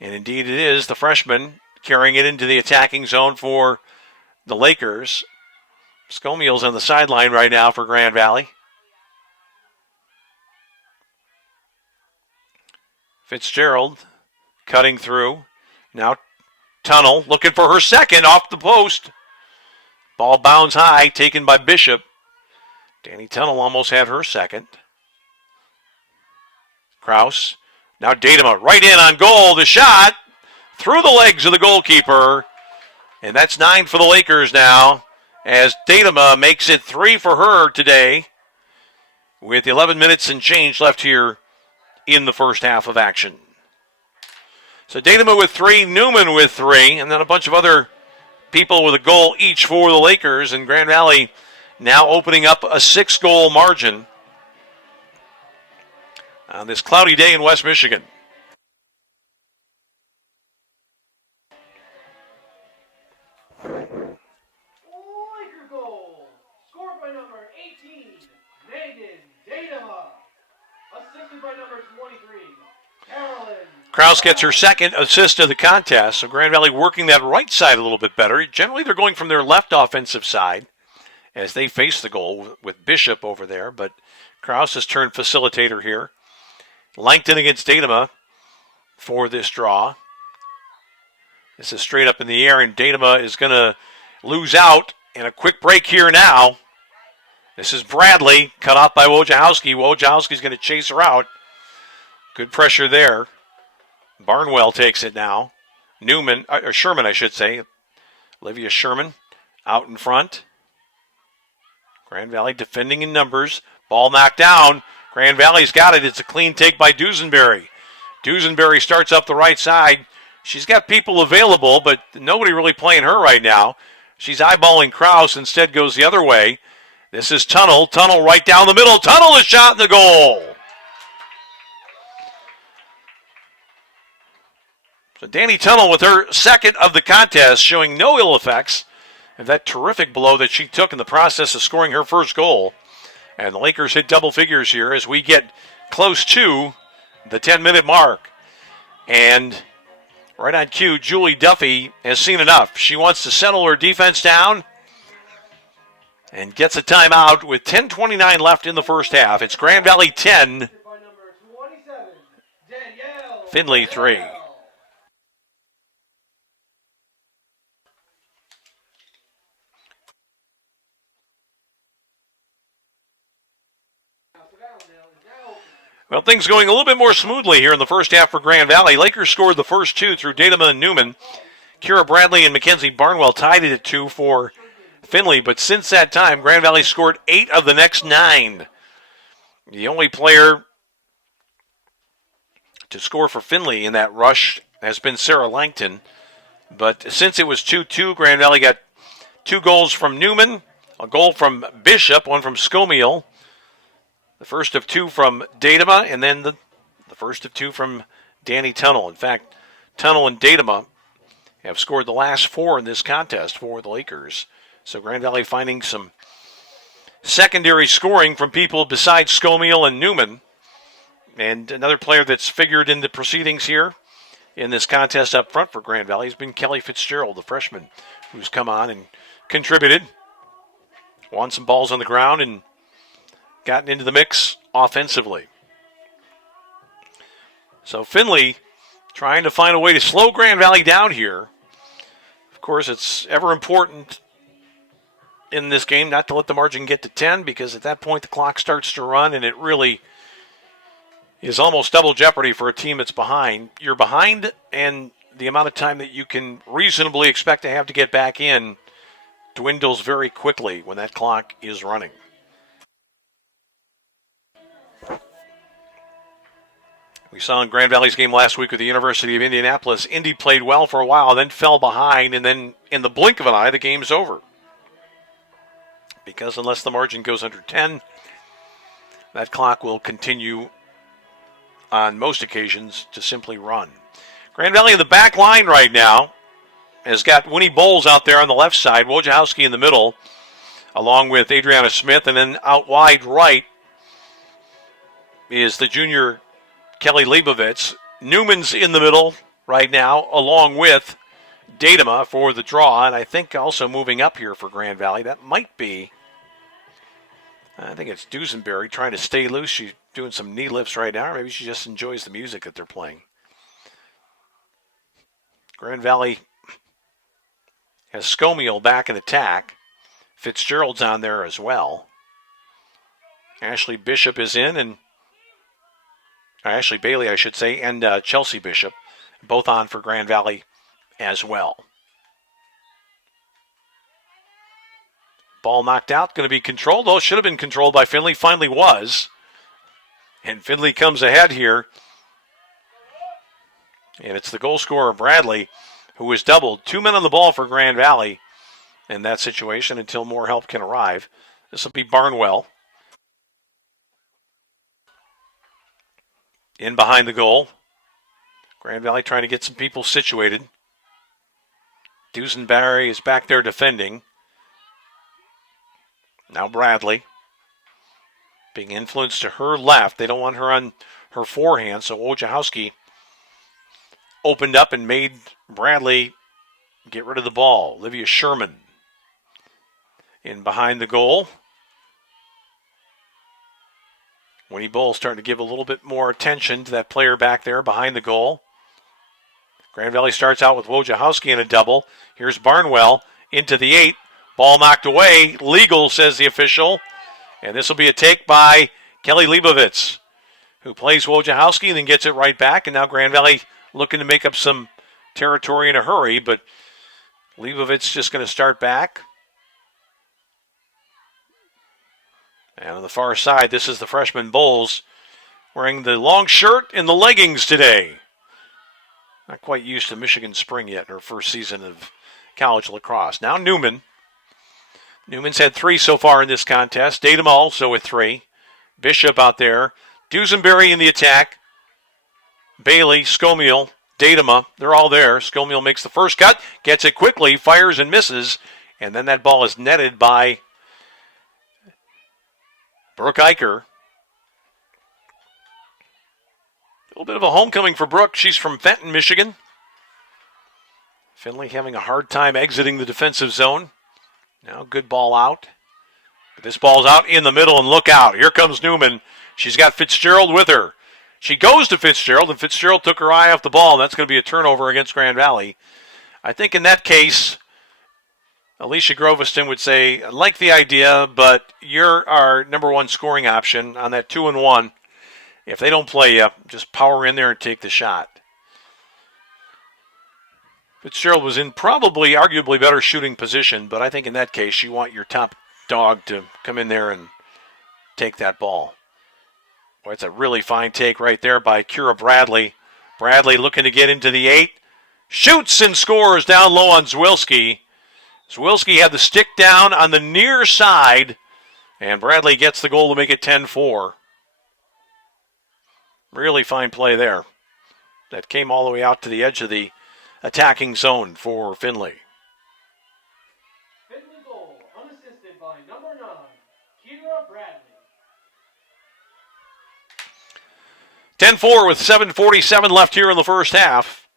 And indeed it is, the freshman carrying it into the attacking zone for the Lakers. Scomiel's on the sideline right now for Grand Valley. Fitzgerald cutting through. Now Tunnell looking for her second off the post. Ball bounds high, taken by Bishop. Danny Tunnell almost had her second. Krause. Now Datema right in on goal. The shot through the legs of the goalkeeper. And that's 9 for the Lakers now, as Datema makes it 3 for her today with 11 minutes and change left here in the first half of action. So Datema with 3, Newman with 3, and then a bunch of other people with a goal each for the Lakers. And Grand Valley now opening up a 6-goal margin on this cloudy day in West Michigan. Laker goal. Scored by number 18, Megan Datema. Assisted by number 23, Carolyn. Krause gets her second assist of the contest, so Grand Valley working that right side a little bit better. Generally, they're going from their left offensive side as they face the goal with Bishop over there, but Krause has turned facilitator here. Langton against Datema for this draw. This is straight up in the air, and Datema is going to lose out. And a quick break here now. This is Bradley, cut off by Wojciechowski. Wojciechowski's going to chase her out. Good pressure there. Barnwell takes it now. Sherman, I should say. Olivia Sherman out in front. Grand Valley defending in numbers. Ball knocked down. Grand Valley's got it. It's a clean take by Dusenberry. Dusenberry starts up the right side. She's got people available, but nobody really playing her right now. She's eyeballing Krause. Instead goes the other way. This is Tunnel. Tunnel right down the middle. Tunnel is shot in the goal. So Danny Tunnel with her second of the contest, showing no ill effects of that terrific blow that she took in the process of scoring her first goal. And the Lakers hit double figures here as we get close to the 10-minute mark. And right on cue, Julie Duffy has seen enough. She wants to settle her defense down and gets a timeout with 10:29 left in the first half. It's Grand Valley 10, Findlay 3. Well, things going a little bit more smoothly here in the first half for Grand Valley. Lakers scored the first 2 through Datema and Newman. Kira Bradley and Mackenzie Barnwell tied it at 2 for Findlay, but since that time, Grand Valley scored 8 of the next 9. The only player to score for Findlay in that rush has been Sarah Langton, but since it was 2-2, Grand Valley got 2 goals from Newman, a goal from Bishop, one from Skomiel, the first of 2 from Datema, and then the first of 2 from Danny Tunnel. In fact, Tunnel and Datema have scored the last 4 in this contest for the Lakers. So Grand Valley finding some secondary scoring from people besides Skomiel and Newman. And another player that's figured in the proceedings here in this contest up front for Grand Valley has been Kelly Fitzgerald, the freshman, who's come on and contributed, won some balls on the ground, and gotten into the mix offensively. So Findlay trying to find a way to slow Grand Valley down here. Of course, it's ever important in this game not to let the margin get to 10, because at that point the clock starts to run, and it really is almost double jeopardy for a team that's behind. You're behind, and the amount of time that you can reasonably expect to have to get back in dwindles very quickly when that clock is running. We saw in Grand Valley's game last week with the University of Indianapolis, Indy played well for a while, then fell behind, and then in the blink of an eye, the game's over. Because unless the margin goes under 10, that clock will continue on most occasions to simply run. Grand Valley in the back line right now has got Winnie Bowles out there on the left side, Wojciechowski in the middle, along with Adriana Smith, and then out wide right is the junior Kelly Leibovitz. Newman's in the middle right now, along with Datema for the draw, and I think also moving up here for Grand Valley, that might be, I think it's Dusenberry trying to stay loose. She's doing some knee lifts right now, or maybe she just enjoys the music that they're playing. Grand Valley has Skomiel back in attack. Fitzgerald's on there as well. Ashley Bishop is in, and Ashley Bailey, I should say, and Chelsea Bishop, both on for Grand Valley as well. Ball knocked out, going to be controlled. Oh, it should have been controlled by Findlay. Finally was. And Findlay comes ahead here And it's the goal scorer, Bradley, who was doubled. 2 men on the ball for Grand Valley in that situation until more help can arrive. This will be Barnwell. In behind the goal. Grand Valley trying to get some people situated. Dusenberry is back there defending. Now Bradley. Being influenced to her left. They don't want her on her forehand, so Wojciechowski opened up and made Bradley get rid of the ball. Olivia Sherman in behind the goal. Winnie Bull starting to give a little bit more attention to that player back there behind the goal. Grand Valley starts out with Wojciechowski in a double. Here's Barnwell into the 8. Ball knocked away. Legal, says the official. And this will be a take by Kelly Leibovitz, who plays Wojciechowski and then gets it right back. And now Grand Valley looking to make up some territory in a hurry, but Leibovitz just going to start back. And on the far side, this is the freshman Bulls wearing the long shirt and the leggings today. Not quite used to Michigan spring yet in her first season of college lacrosse. Now Newman. Newman's had 3 so far in this contest. Datum also with 3. Bishop out there. Dusenberry in the attack. Bailey, Scomiel, Datuma, they're all there. Scomiel makes the first cut, gets it quickly, fires and misses, and then that ball is netted by Brooke Eicher. A little bit of a homecoming for Brooke. She's from Fenton, Michigan. Findlay having a hard time exiting the defensive zone. Now good ball out. But this ball's out in the middle, and look out. Here comes Newman. She's got Fitzgerald with her. She goes to Fitzgerald, and Fitzgerald took her eye off the ball, and that's going to be a turnover against Grand Valley. I think in that case, Alicia Groveston would say, I like the idea, but you're our number 1 scoring option on that 2-and-1. If they don't play you, just power in there and take the shot. Fitzgerald was in probably arguably better shooting position, but I think in that case you want your top dog to come in there and take that ball. Boy, it's a really fine take right there by Kira Bradley. Bradley looking to get into the 8. Shoots and scores down low on Zwilski. Zwilski had the stick down on the near side, and Bradley gets the goal to make it 10-4. Really fine play there. That came all the way out to the edge of the attacking zone for Findlay. Findlay goal, unassisted by number 9, Kira Bradley. 10-4 with 7:47 left here in the first half.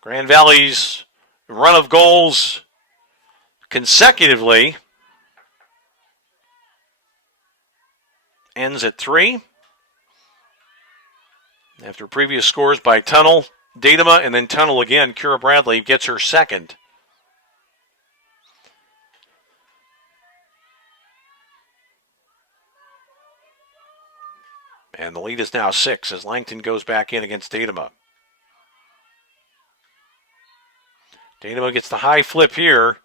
Grand Valley's run of goals consecutively ends at 3. After previous scores by Tunnel, Datuma, and then Tunnel again, Kira Bradley gets her second. And the lead is now 6 as Langton goes back in against Datuma. Datuma gets the high flip here.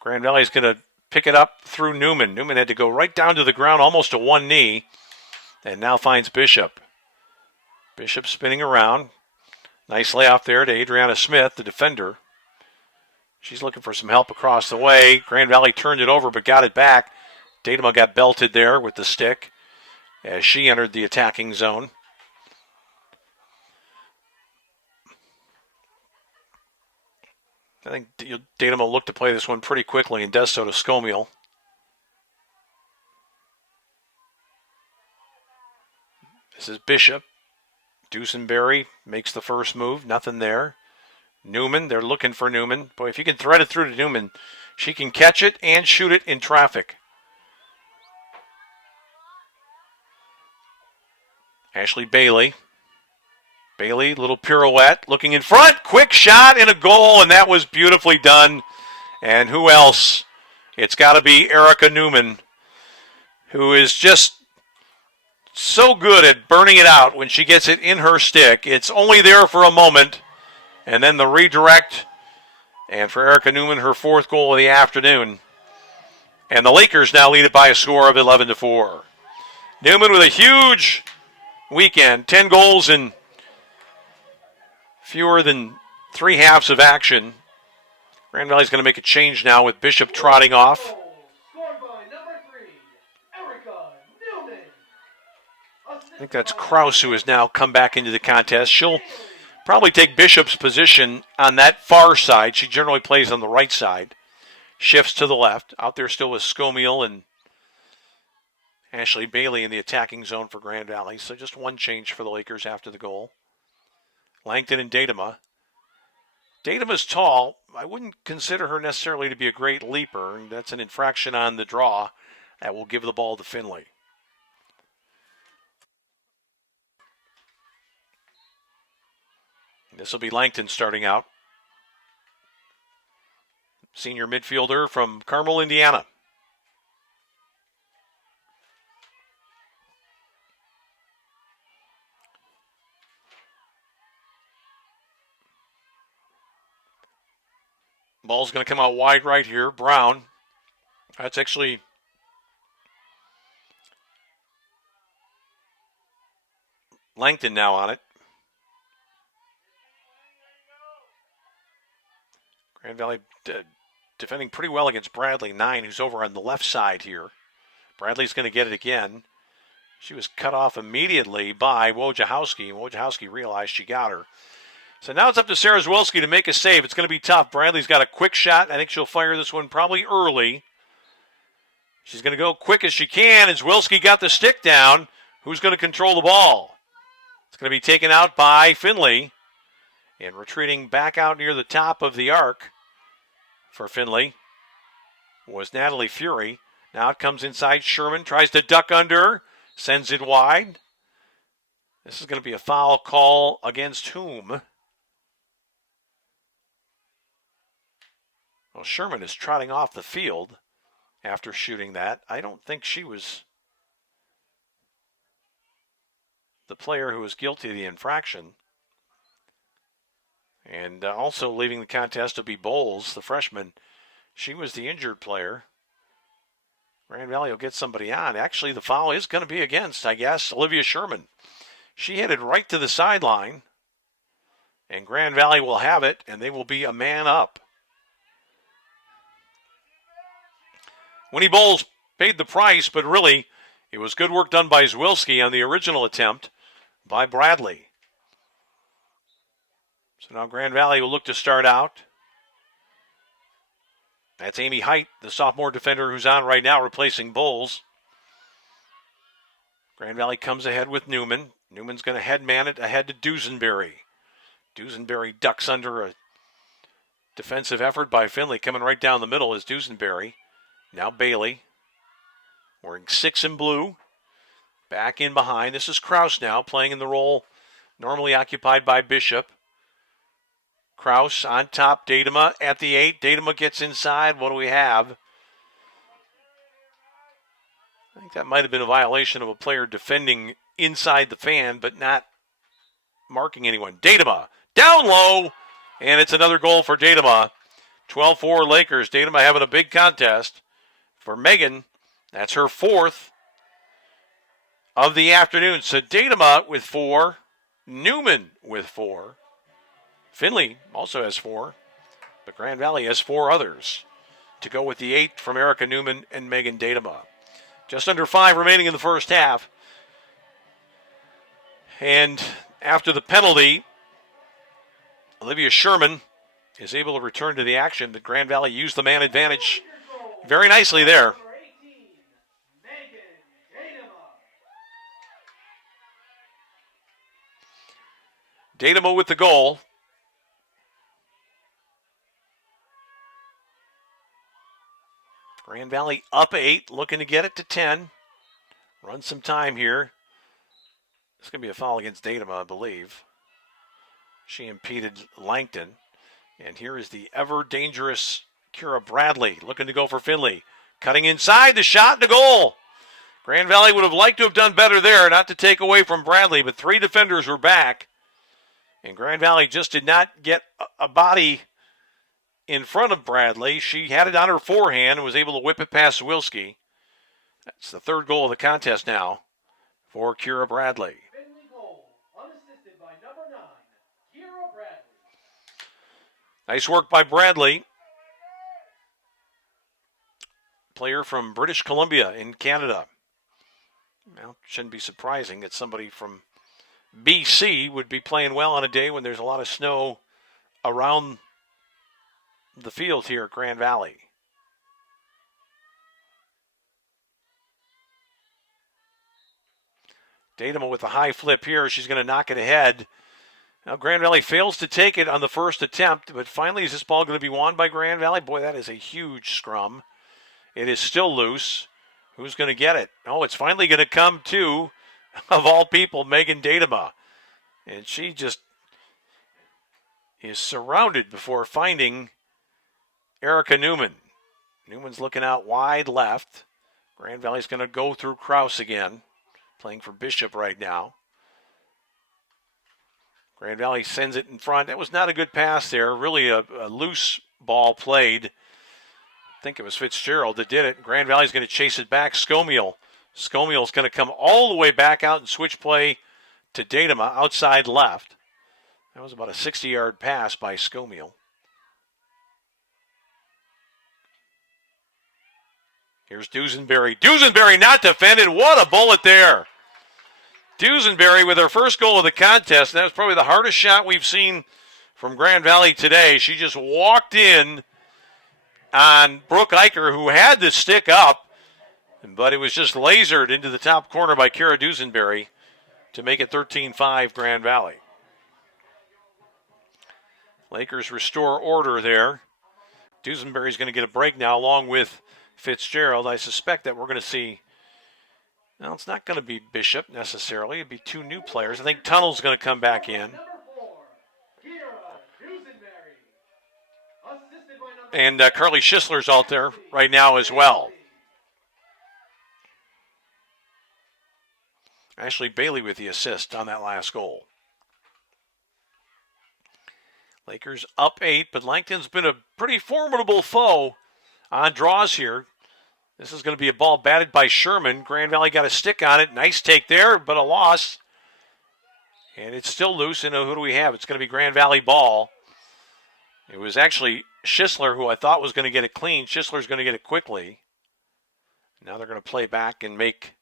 Grand Valley is going to pick it up through Newman. Newman had to go right down to the ground, almost to one knee, and now finds Bishop. Bishop spinning around. Nice layoff there to Adriana Smith, the defender. She's looking for some help across the way. Grand Valley turned it over but got it back. Datuma got belted there with the stick as she entered the attacking zone. I think Datuma will look to play this one pretty quickly and does so to Scomiel. This is Bishop. Dusenberry makes the first move. Nothing there. Newman, they're looking for Newman. Boy, if you can thread it through to Newman, she can catch it and shoot it in traffic. Ashley Bailey. Bailey, little pirouette, looking in front. Quick shot and a goal, and that was beautifully done. And who else? It's got to be Erica Newman, who is just so good at burning it out when she gets it in her stick. It's only there for a moment, and then the redirect. And for Erica Newman, her 4th goal of the afternoon. And the Lakers now lead it by a score of 11-4. Newman with a huge weekend, 10 goals in fewer than 3/2 of action. Grand Valley's going to make a change now with Bishop trotting off. Scored by number 3, Erica Newman. I think that's Krause who has now come back into the contest. She'll probably take Bishop's position on that far side. She generally plays on the right side. Shifts to the left. Out there still with Scomiel and Ashley Bailey in the attacking zone for Grand Valley. So just one change for the Lakers after the goal. Langton and Datema. Datema's tall. I wouldn't consider her necessarily to be a great leaper. That's an infraction on the draw. That will give the ball to Findlay. This will be Langton starting out. Senior midfielder from Carmel, Indiana. Ball's going to come out wide right here. Brown. That's actually Langton now on it. Grand Valley defending pretty well against Bradley, 9, who's over on the left side here. Bradley's going to get it again. She was cut off immediately by Wojciechowski. Wojciechowski realized she got her. So now it's up to Sarah Zwilski to make a save. It's going to be tough. Bradley's got a quick shot. I think she'll fire this one probably early. She's going to go quick as she can, and Zwilski got the stick down. Who's going to control the ball? It's going to be taken out by Findlay. And retreating back out near the top of the arc for Findlay was Natalie Fury. Now it comes inside. Sherman tries to duck under, sends it wide. This is going to be a foul call against whom? Well, Sherman is trotting off the field after shooting that. I don't think she was the player who was guilty of the infraction. And also leaving the contest will be Bowles, the freshman. She was the injured player. Grand Valley will get somebody on. Actually, the foul is going to be against, I guess, Olivia Sherman. She headed right to the sideline. And Grand Valley will have it, and they will be a man up. Winnie Bowles paid the price, but really, it was good work done by Zwilski on the original attempt by Bradley. So now Grand Valley will look to start out. That's Amy Height, the sophomore defender who's on right now, replacing Bowles. Grand Valley comes ahead with Newman. Newman's going to headman it ahead to Dusenberry. Dusenberry ducks under a defensive effort by Findlay. Coming right down the middle is Dusenberry. Now Bailey, wearing 6 in blue. Back in behind. This is Krause now, playing in the role normally occupied by Bishop. Krause on top, Datema at the 8. Datema gets inside. What do we have? I think that might have been a violation of a player defending inside the fan, but not marking anyone. Datema, down low, and it's another goal for Datema. 12-4 Lakers. Datema having a big contest. For Megan, that's her 4th of the afternoon. So Datema with 4, Newman with 4. Findlay also has 4, but Grand Valley has 4 others to go with the 8 from Erica Newman and Megan Datema. Just under 5 remaining in the first half. And after the penalty, Olivia Sherman is able to return to the action, but Grand Valley used the man advantage very nicely there. Datema with the goal. Grand Valley up 8, looking to get it to 10. Run some time here. It's going to be a foul against Datema, I believe. She impeded Langton. And here is the ever dangerous Kira Bradley looking to go for Findlay. Cutting inside, the shot and the goal. Grand Valley would have liked to have done better there, not to take away from Bradley, but 3 defenders were back. And Grand Valley just did not get a body in front of Bradley. She had it on her forehand and was able to whip it past Wilski. That's the 3rd goal of the contest now for Kira Bradley. Findlay goal, unassisted by number 9, Kira Bradley. Nice work by Bradley. Player from British Columbia in Canada. Well, shouldn't be surprising that somebody from BC would be playing well on a day when there's a lot of snow around the field here at Grand Valley. Datema with a high flip here. She's going to knock it ahead. Now Grand Valley fails to take it on the first attempt, but finally is this ball going to be won by Grand Valley? Boy, that is a huge scrum. It is still loose. Who's going to get it? Oh, it's finally going to come to, of all people, Megan Datema. And she just is surrounded before finding Erica Newman. Newman's looking out wide left. Grand Valley's going to go through Krause again, playing for Bishop right now. Grand Valley sends it in front. That was not a good pass there. Really a loose ball played. I think it was Fitzgerald that did it. Grand Valley's going to chase it back. Scomiel's going to come all the way back out and switch play to Datema outside left. That was about a 60-yard pass by Scomiel. Here's Dusenberry. Dusenberry not defended. What a bullet there. Dusenberry with her first goal of the contest. That was probably the hardest shot we've seen from Grand Valley today. She just walked in on Brooke Eicher, who had the stick up, but it was just lasered into the top corner by Kara Dusenberry to make it 13-5 Grand Valley. Lakers restore order there. Dusenberry's going to get a break now along with Fitzgerald. I suspect that we're going to see, well, it's not going to be Bishop necessarily. It'd be two new players. I think Tunnel's going to come back in. And Carly Schisler's out there right now as well. Ashley Bailey with the assist on that last goal. Lakers up 8, but Langton's been a pretty formidable foe on draws here. This is going to be a ball batted by Sherman. Grand Valley got a stick on it. Nice take there, but a loss. And it's still loose. And who do we have? It's going to be Grand Valley ball. It was actually Schisler who I thought was going to get it clean. Schisler's going to get it quickly. Now they're going to play back and make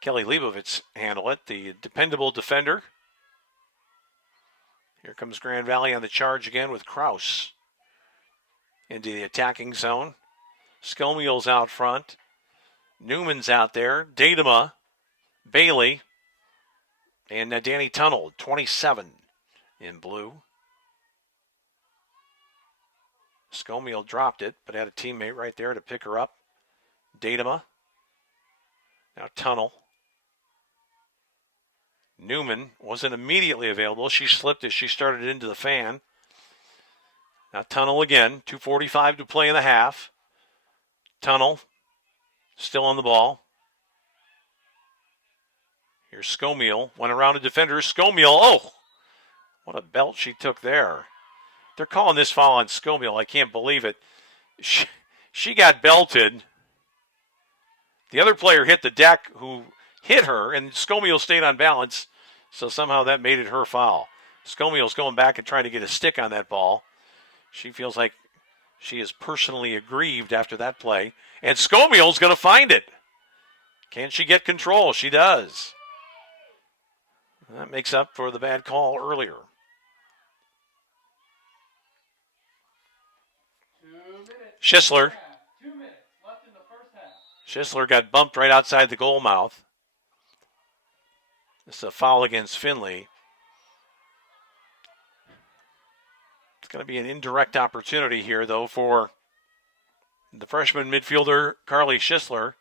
Kelly Leibovitz handle it, the dependable defender. Here comes Grand Valley on the charge again with Krause into the attacking zone. Scomiel's out front. Newman's out there. Datema, Bailey, and Danny Tunnel, 27 in blue. Scomiel dropped it, but had a teammate right there to pick her up. Datema. Now Tunnel. Newman wasn't immediately available. She slipped as she started into the fan. Now Tunnel again. 2:45 to play in the half. Tunnel still on the ball. Here's Scomiel. Went around a defender. Scomiel. Oh, what a belt she took there. They're calling this foul on Scomiel. I can't believe it. She got belted. The other player hit the deck who hit her, and Scomiel stayed on balance, so somehow that made it her foul. Scomiel's going back and trying to get a stick on that ball. She feels like she is personally aggrieved after that play, and Scomiel's going to find it. Can she get control? She does. That makes up for the bad call earlier. 2 minutes. Schisler. 2 minutes left in the first half. Schisler got bumped right outside the goal mouth. This is a foul against Findlay. It's going to be an indirect opportunity here, though, for the freshman midfielder, Carly Schisler.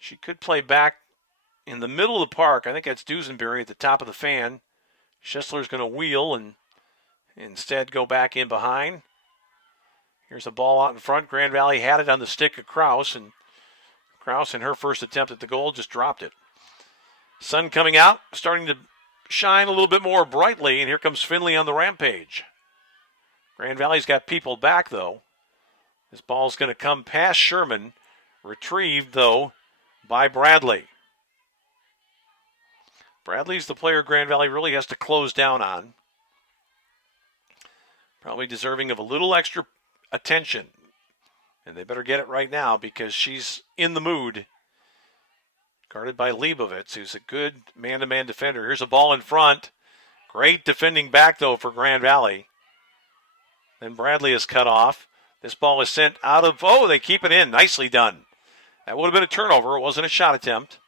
She could play back in the middle of the park. I think that's Dusenberry at the top of the fan. Schisler's going to wheel and instead go back in behind. Here's a ball out in front. Grand Valley had it on the stick of Krause, and Krause, in her first attempt at the goal, just dropped it. Sun coming out, starting to shine a little bit more brightly, and here comes Findlay on the rampage. Grand Valley's got people back, though. This ball's going to come past Sherman, retrieved, though, by Bradley. Bradley's the player Grand Valley really has to close down on. Probably deserving of a little extra attention. And they better get it right now because she's in the mood. Guarded by Leibovitz, who's a good man-to-man defender. Here's a ball in front. Great defending back, though, for Grand Valley. Then Bradley is cut off. This ball is sent out of, they keep it in. Nicely done. That would have been a turnover. It wasn't a shot attempt.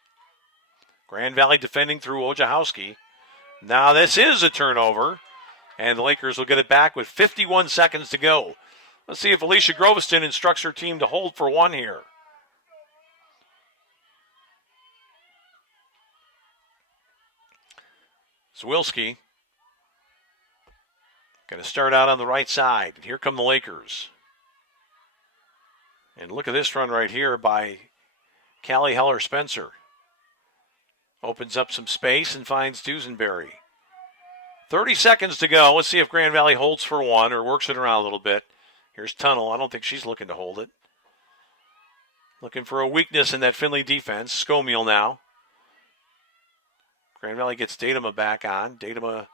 Grand Valley defending through Wojciechowski. Now this is a turnover, and the Lakers will get it back with 51 seconds to go. Let's see if Alicia Groveston instructs her team to hold for one here. Zwilski going to start out on the right side. And here come the Lakers. And look at this run right here by Callie Heller-Spencer. Opens up some space and finds Dusenberry. 30 seconds to go. Let's see if Grand Valley holds for one or works it around a little bit. Here's Tunnel. I don't think she's looking to hold it. Looking for a weakness in that Findlay defense. Scomiel now. Grand Valley gets Datema back on. Datema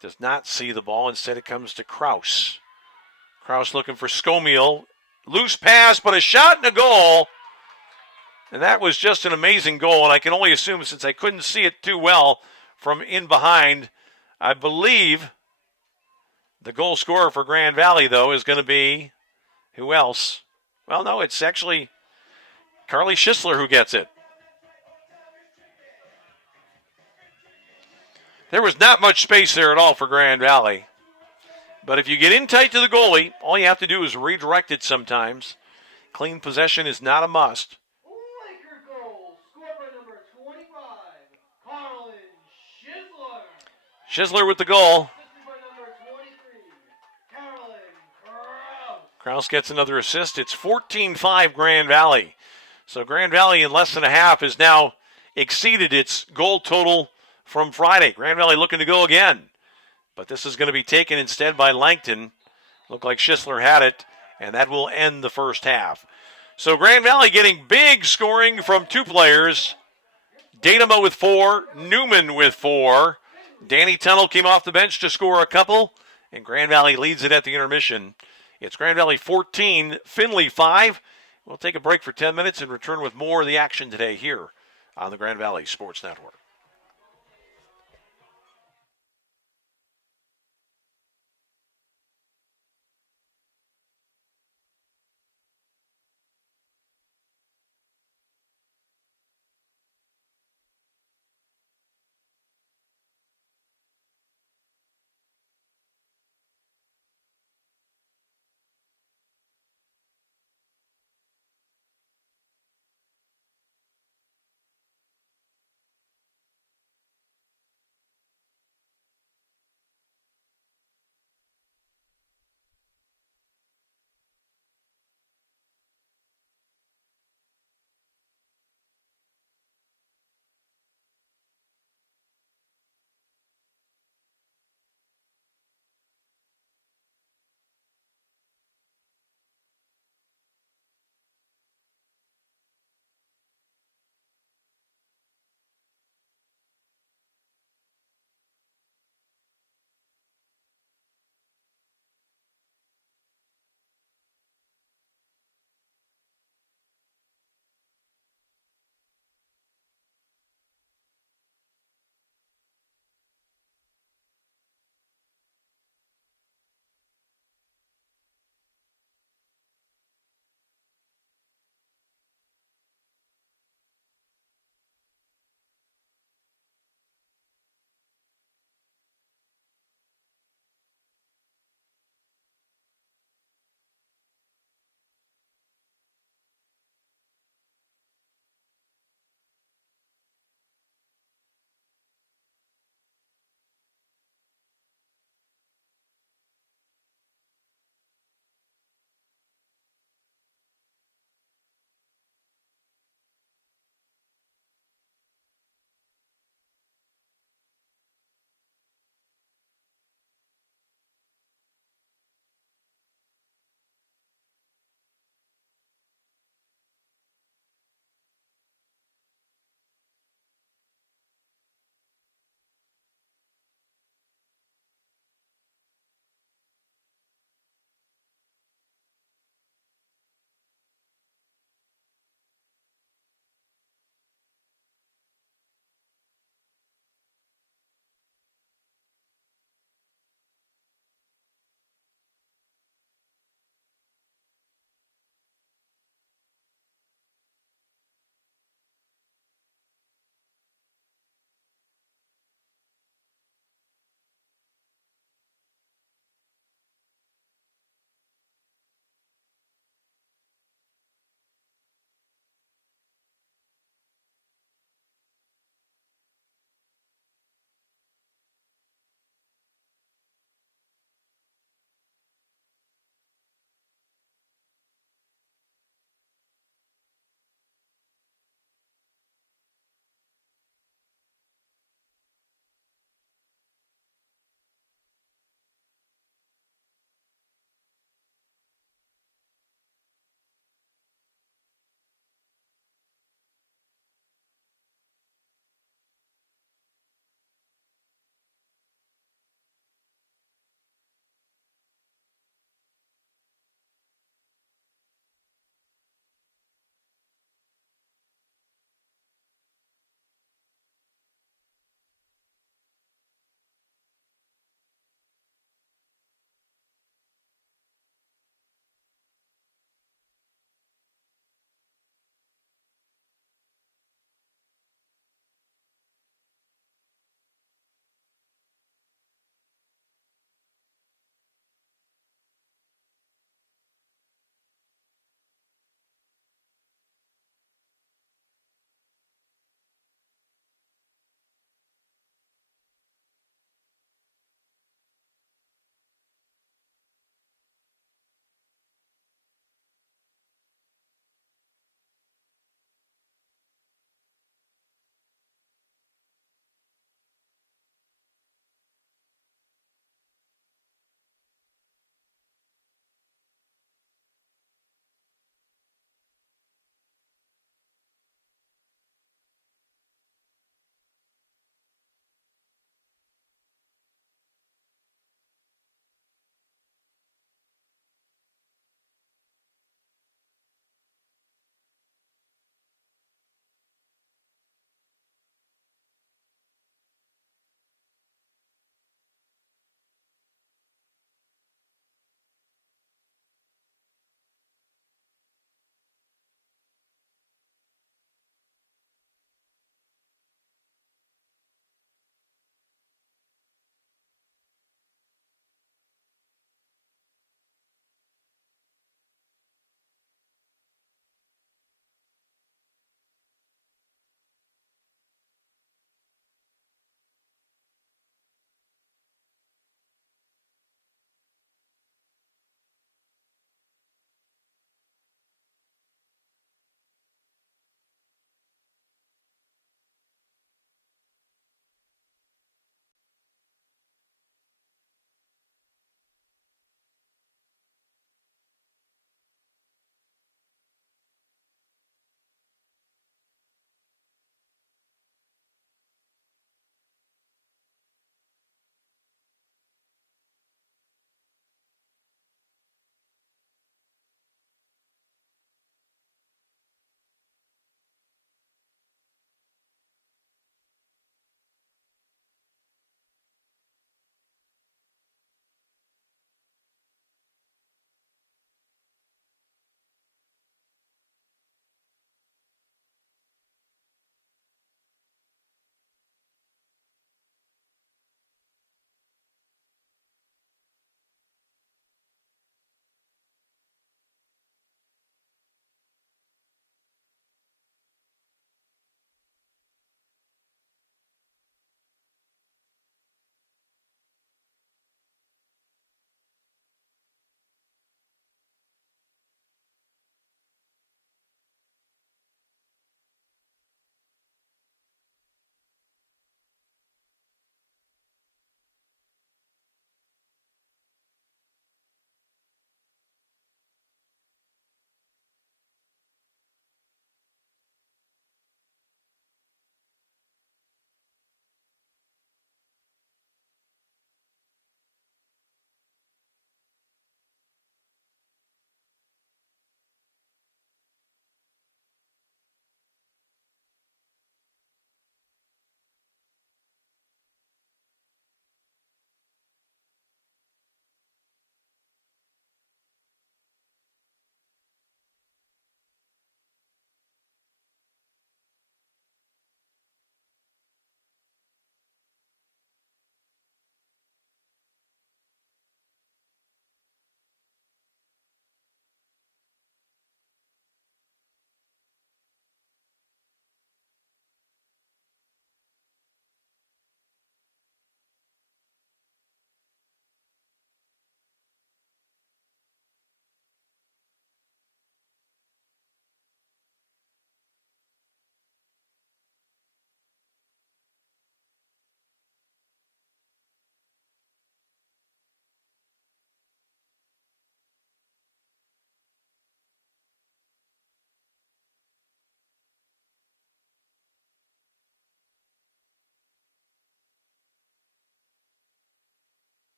does not see the ball. Instead, it comes to Kraus. Kraus looking for Scomiel. Loose pass, but a shot and a goal. And that was just an amazing goal, and I can only assume, since I couldn't see it too well from in behind, I believe the goal scorer for Grand Valley, though, is going to be, who else? Well, no, it's actually Carly Schisler who gets it. There was not much space there at all for Grand Valley. But if you get in tight to the goalie, all you have to do is redirect it sometimes. Clean possession is not a must. Laker goal, scored by number 25, Carlin Schisler. Schisler with the goal. Assisted by number 23, Carolyn Kraus. Kraus gets another assist. It's 14-5 Grand Valley. So Grand Valley in less than a half has now exceeded its goal total from Friday. Grand Valley looking to go again. But this is going to be taken instead by Langton. Looked like Schisler had it, and that will end the first half. So Grand Valley getting big scoring from two players. Datema with 4, Newman with 4. Danny Tunnel came off the bench to score a couple, and Grand Valley leads it at the intermission. It's Grand Valley 14, Findlay 5. We'll take a break for 10 minutes and return with more of the action today here on the Grand Valley Sports Network.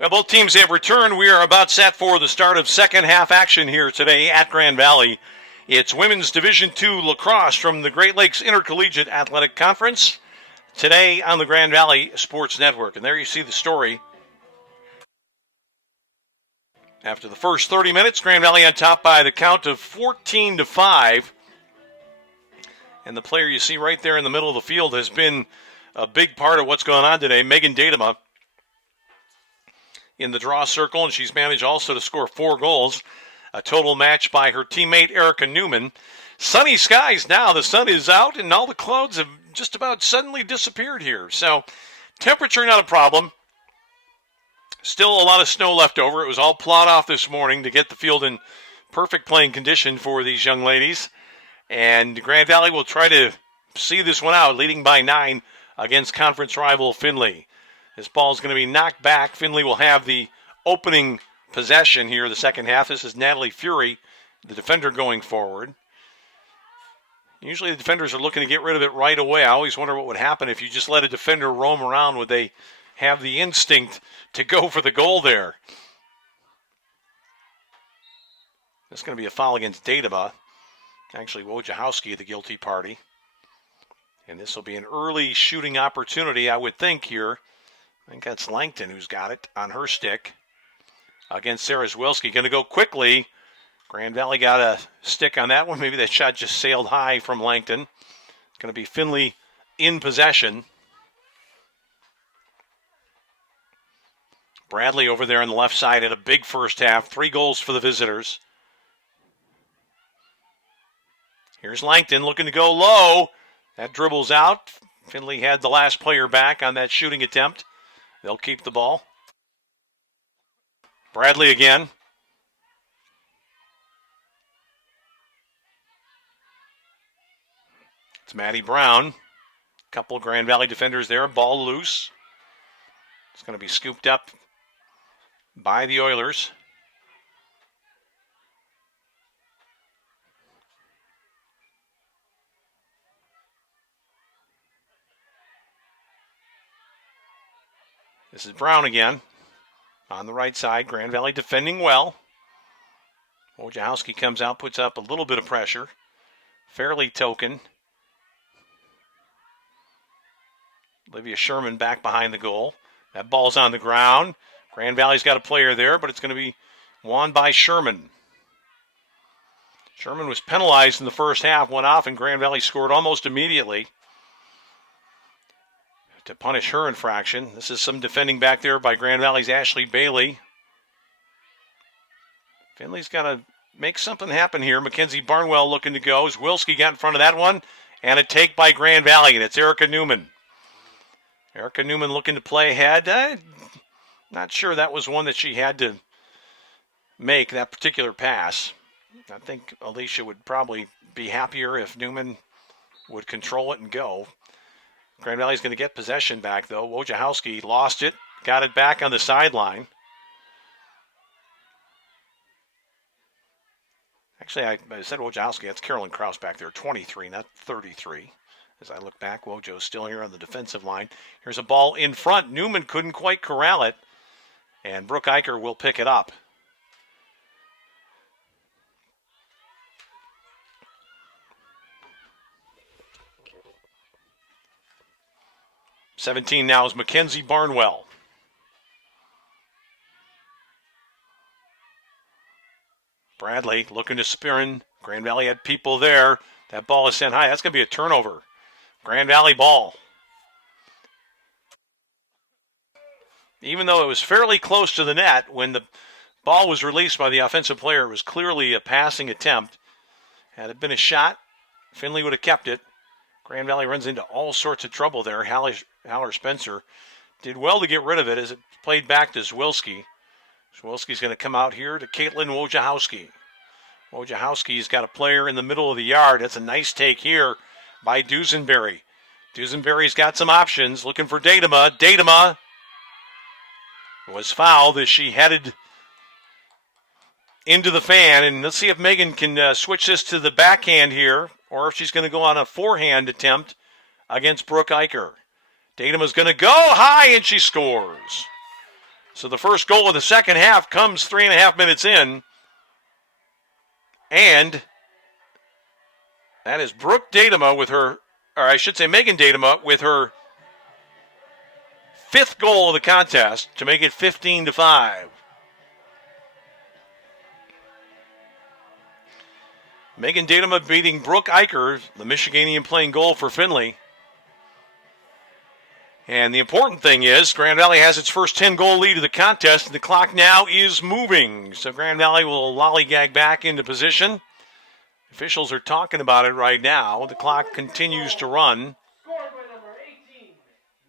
Well, both teams have returned. We are about set for the start of second half action here today at Grand Valley. It's Women's Division II Lacrosse from the Great Lakes Intercollegiate Athletic Conference today on the Grand Valley Sports Network. And there you see the story. After the first 30 minutes, Grand Valley on top by the count of 14-5. And the player you see right there in the middle of the field has been a big part of what's going on today, Megan Datema, in the draw circle, and she's managed also to score 4 goals. A total match by her teammate Erica Newman. Sunny skies now. The sun is out, and all the clouds have just about suddenly disappeared here. So temperature not a problem. Still a lot of snow left over. It was all plowed off this morning to get the field in perfect playing condition for these young ladies. And Grand Valley will try to see this one out, leading by 9 against conference rival Findlay. This ball is going to be knocked back. Findlay will have the opening possession here the second half. This is Natalie Fury, the defender, going forward. Usually the defenders are looking to get rid of it right away. I always wonder what would happen if you just let a defender roam around. Would they have the instinct to go for the goal there? This is going to be a foul against Datema. Actually, Wojciechowski, the guilty party. And this will be an early shooting opportunity, I would think, here. I think that's Langton who's got it on her stick against Sarah Zwilski. Going to go quickly. Grand Valley got a stick on that one. Maybe that shot just sailed high from Langton. It's going to be Findlay in possession. Bradley over there on the left side had a big first half. 3 goals for the visitors. Here's Langton looking to go low. That dribbles out. Findlay had the last player back on that shooting attempt. They'll keep the ball. Bradley again. It's Maddie Brown. Couple of Grand Valley defenders there. Ball loose. It's going to be scooped up by the Oilers. This is Brown again on the right side. Grand Valley defending well. Wojciechowski comes out, puts up a little bit of pressure. Fairly token. Olivia Sherman back behind the goal. That ball's on the ground. Grand Valley's got a player there, but it's going to be won by Sherman. Sherman was penalized in the first half, went off, and Grand Valley scored almost immediately to punish her infraction. This is some defending back there by Grand Valley's Ashley Bailey. Findlay's got to make something happen here. Mackenzie Barnwell looking to go. Zwilski got in front of that one. And a take by Grand Valley, and it's Erica Newman. Erica Newman looking to play ahead. Not sure that was one that she had to make, that particular pass. I think Alicia would probably be happier if Newman would control it and go. Grand Valley's going to get possession back, though. Wojciechowski lost it, got it back on the sideline. Actually, I said Wojciechowski. That's Carolyn Krause back there, 23, not 33. As I look back, Wojo's still here on the defensive line. Here's a ball in front. Newman couldn't quite corral it, and Brooke Eicher will pick it up. '17 now is Mackenzie Barnwell. Bradley looking to spin. Grand Valley had people there. That ball is sent high. That's going to be a turnover. Grand Valley ball. Even though it was fairly close to the net, when the ball was released by the offensive player, it was clearly a passing attempt. Had it been a shot, Findlay would have kept it. Grand Valley runs into all sorts of trouble there. Haller Spencer did well to get rid of it as it played back to Zwilski. Zwilski's going to come out here to Caitlin Wojciechowski. Wojciechowski's got a player in the middle of the yard. That's a nice take here by Dusenberry. Dusenberry's got some options, looking for Datema. Datema was fouled as she headed into the fan. And let's see if Megan can switch this to the backhand here, or if she's going to go on a forehand attempt against Brooke Eicher. Datema's going to go high, and she scores. So the first goal of the second half comes 3.5 minutes in. And that is Brooke Datema with her, or I should say Megan Datema with her 5th goal of the contest to make it 15-5. Megan Datema beating Brooke Eicher, the Michiganian playing goal for Findlay. And the important thing is Grand Valley has its first 10-goal lead of the contest, and the clock now is moving. So Grand Valley will lollygag back into position. Officials are talking about it right now. The clock continues to run. Scored by number 18,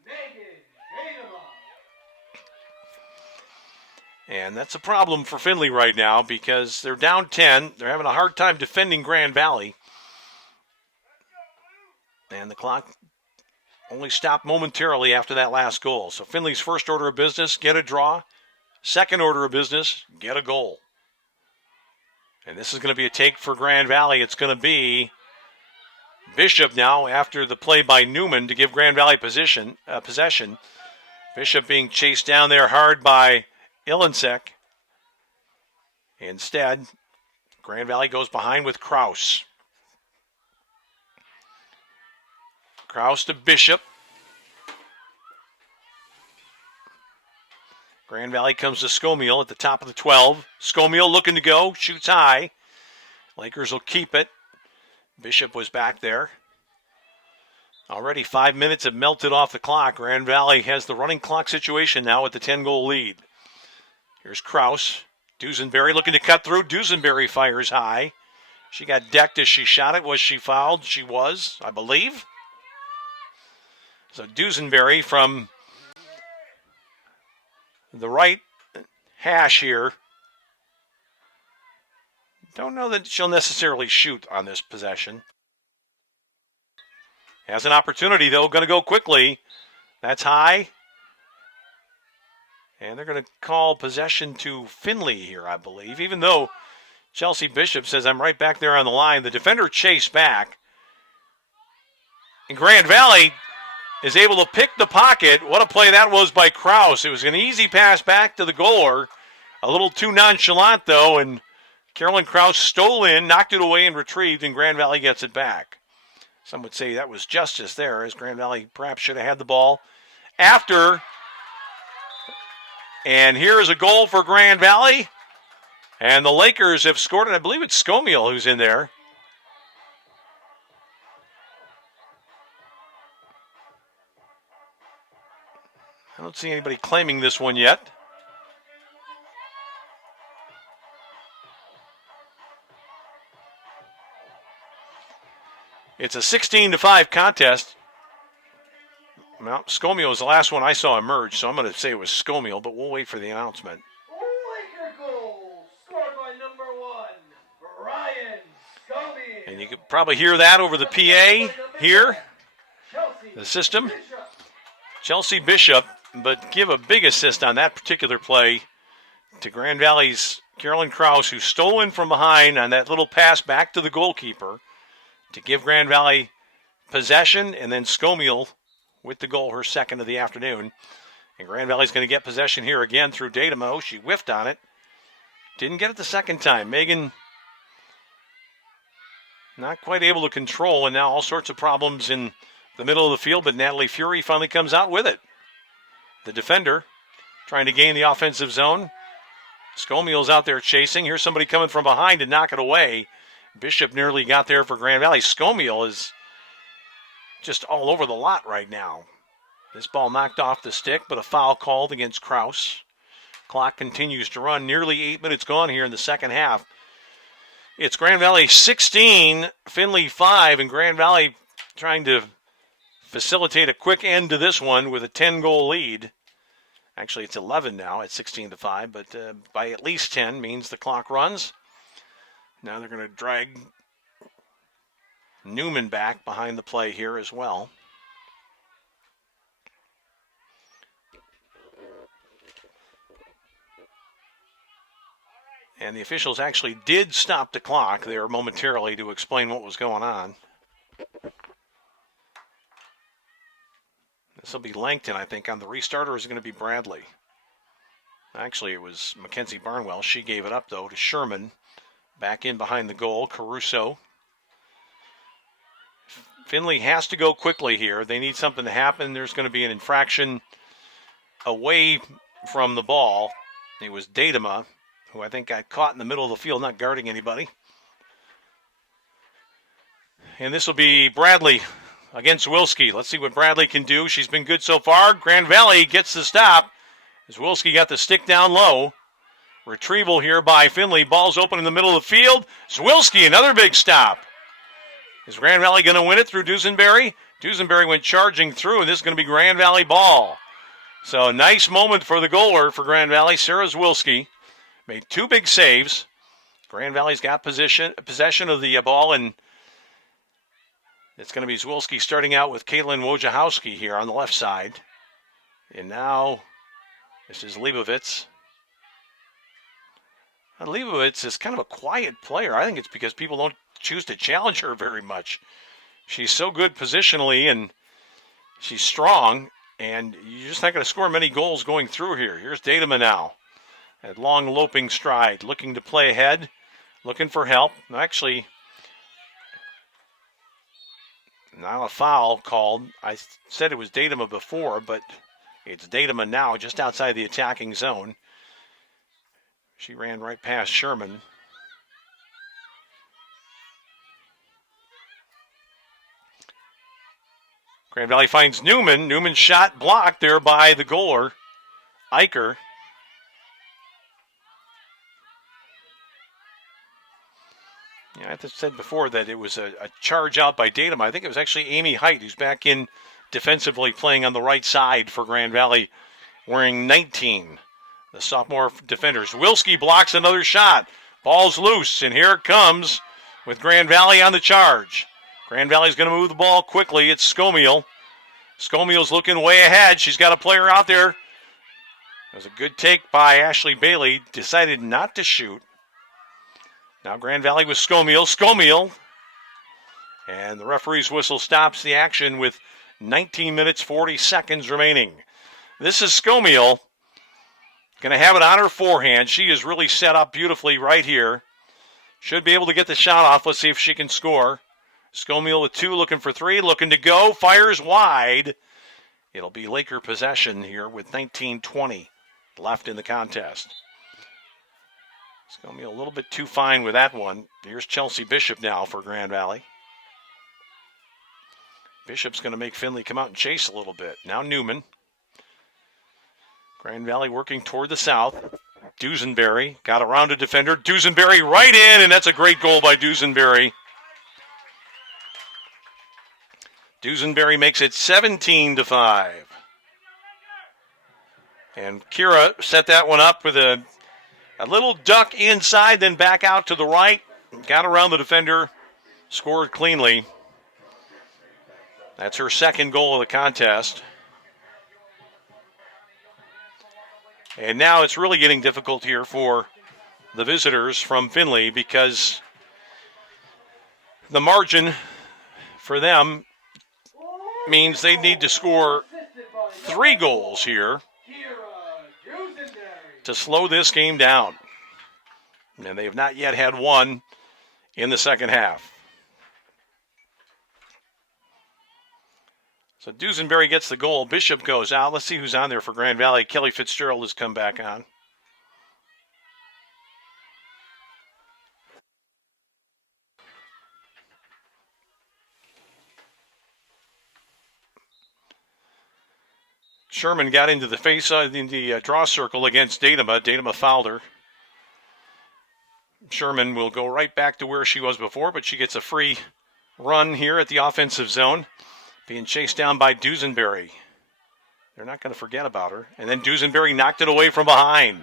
Megan Datema. And that's a problem for Findlay right now because they're down 10. They're having a hard time defending Grand Valley. And the clock only stopped momentarily after that last goal. So Findlay's first order of business, get a draw. Second order of business, get a goal. And this is going to be a take for Grand Valley. It's going to be Bishop now after the play by Newman to give Grand Valley possession. Bishop being chased down there hard by Ilinsek. Instead, Grand Valley goes behind with Kraus. Kraus to Bishop. Grand Valley comes to Scomiel at the top of the 12. Scomiel looking to go, shoots high. Lakers will keep it. Bishop was back there. Already 5 minutes have melted off the clock. Grand Valley has the running clock situation now with the 10-goal lead. Here's Kraus. Dusenberry looking to cut through. Dusenberry fires high. She got decked as she shot it. Was she fouled? She was, I believe. So Dusenberry from the right hash here. Don't know that she'll necessarily shoot on this possession. Has an opportunity, though. Going to go quickly. That's high. And they're going to call possession to Findlay here, I believe. Even though Chelsea Bishop says, I'm right back there on the line. The defender chased back. And Grand Valley is able to pick the pocket. What a play that was by Kraus. It was an easy pass back to the goaler. A little too nonchalant, though, and Carolyn Kraus stole in, knocked it away, and retrieved, and Grand Valley gets it back. Some would say that was justice there, as Grand Valley perhaps should have had the ball after. And here is a goal for Grand Valley. And the Lakers have scored it. I believe it's Scomiel who's in there. I don't see anybody claiming this one yet. It's a 16-5 contest. Well, Scomiel was the last one I saw emerge, so I'm going to say it was Scomiel, but we'll wait for the announcement. Laker goal, scored by number 1, Brian Scomiel. And you could probably hear that over the PA here, the system. Chelsea Bishop, but give a big assist on that particular play to Grand Valley's Carolyn Kraus, who stole in from behind on that little pass back to the goalkeeper to give Grand Valley possession, and then Scomiel with the goal, her second of the afternoon. And Grand Valley's going to get possession here again through Datemo. She whiffed on it. Didn't get it the second time. Megan not quite able to control, and now all sorts of problems in the middle of the field, but Natalie Fury finally comes out with it. The defender trying to gain the offensive zone. Scomiel's out there chasing. Here's somebody coming from behind to knock it away. Bishop nearly got there for Grand Valley. Scomiel is just all over the lot right now. This ball knocked off the stick, but a foul called against Kraus. Clock continues to run. Nearly 8 minutes gone here in the second half. It's Grand Valley 16, Findlay 5, and Grand Valley trying to facilitate a quick end to this one with a 10-goal lead. Actually, it's 11 now at 16-5, but by at least 10 means the clock runs. Now they're going to drag Newman back behind the play here as well. And the officials actually did stop the clock there momentarily to explain what was going on. This will be Langton, I think, on the restarter, or is it going to be Bradley? Actually, it was Mackenzie Barnwell. She gave it up, though, to Sherman. Back in behind the goal, Caruso. Findlay has to go quickly here. They need something to happen. There's going to be an infraction away from the ball. It was Datema, who I think got caught in the middle of the field, not guarding anybody. And this will be Bradley against Wilski. Let's see what Bradley can do. She's been good so far. Grand Valley gets the stop as Wilski got the stick down low. Retrieval here by Findlay. Ball's open in the middle of the field. Zwilski, another big stop. Is Grand Valley going to win it through Dusenberry? Dusenberry went charging through, and this is going to be Grand Valley ball. So nice moment for the goaler for Grand Valley. Sarah Zwilski made two big saves. Grand Valley's got possession of the ball, and it's going to be Zwilski starting out with Caitlin Wojciechowski here on the left side. And now this is Leibovitz. Leibovitz is kind of a quiet player. I think it's because people don't choose to challenge her very much. She's so good positionally, and she's strong, and you're just not going to score many goals going through here. Here's Datema now. That long loping stride, looking to play ahead, looking for help. Actually, not a foul called. I said it was Datema before, but it's Datema now, just outside the attacking zone. She ran right past Sherman. Grand Valley finds Newman. Newman's shot blocked there by the goaler, Eicher. Yeah, I said before that it was a charge out by Datema. I think it was actually Amy Height who's back in defensively playing on the right side for Grand Valley, wearing 19. The sophomore defenders. Wilski blocks another shot. Ball's loose, and here it comes with Grand Valley on the charge. Grand Valley's going to move the ball quickly. It's Skomiel. Skomiel's looking way ahead. She's got a player out there. It was a good take by Ashley Bailey. Decided not to shoot. Now Grand Valley with Skomiel. Skomiel. And the referee's whistle stops the action with 19 minutes, 40 seconds remaining. This is Skomiel. Going to have it on her forehand. She is really set up beautifully right here. Should be able to get the shot off. Let's see if she can score. Skomiel with two, looking for three, looking to go. Fires wide. It'll be Laker possession here with 19:20 left in the contest. Skomiel a little bit too fine with that one. Here's Chelsea Bishop now for Grand Valley. Bishop's going to make Findlay come out and chase a little bit. Now Newman. Grand Valley working toward the south. Dusenberry got around a defender. Dusenberry right in, and that's a great goal by Dusenberry. Dusenberry makes it 17-5. And Kira set that one up with a little duck inside, then back out to the right. Got around the defender, scored cleanly. That's her second goal of the contest. And now it's really getting difficult here for the visitors from Findlay because the margin for them means they need to score 3 goals here to slow this game down. And they have not yet had one in the second half. So Dusenberry gets the goal. Bishop goes out. Let's see who's on there for Grand Valley. Kelly Fitzgerald has come back on. Sherman got into the in the draw circle against Datema. Datema fouled her. Sherman will go right back to where she was before, but she gets a free run here at the offensive zone. Being chased down by Dusenberry. They're not going to forget about her. And then Dusenberry knocked it away from behind.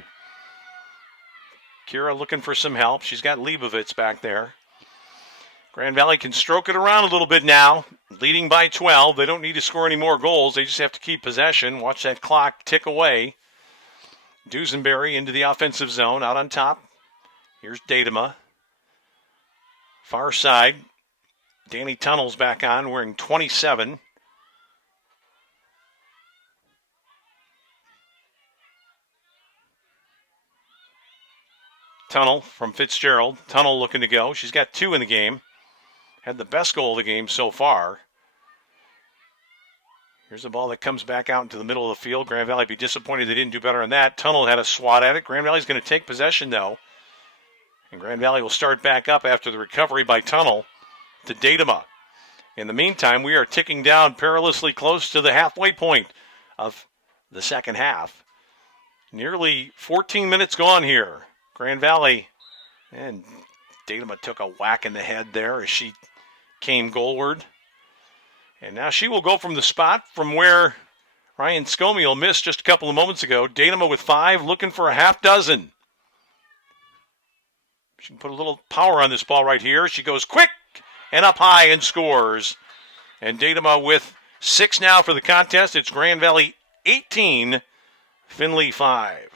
Kira looking for some help. She's got Leibovitz back there. Grand Valley can stroke it around a little bit now. Leading by 12. They don't need to score any more goals. They just have to keep possession. Watch that clock tick away. Dusenberry into the offensive zone. Out on top. Here's Datema. Far side. Danny Tunnel's back on, wearing 27. Tunnel from Fitzgerald. Tunnel looking to go. She's got 2 in the game. Had the best goal of the game so far. Here's a ball that comes back out into the middle of the field. Grand Valley be disappointed they didn't do better on that. Tunnel had a swat at it. Grand Valley's going to take possession, though. And Grand Valley will start back up after the recovery by Tunnel to Datema. In the meantime, we are ticking down perilously close to the halfway point of the second half. Nearly 14 minutes gone here. Grand Valley, and Datema took a whack in the head there as she came goalward. And now she will go from the spot from where Ryan Scomiel missed just a couple of moments ago. Datema with 5, looking for a half dozen. She can put a little power on this ball right here. She goes quick and up high and scores. And Datema with 6 now for the contest. It's Grand Valley 18, Findlay 5.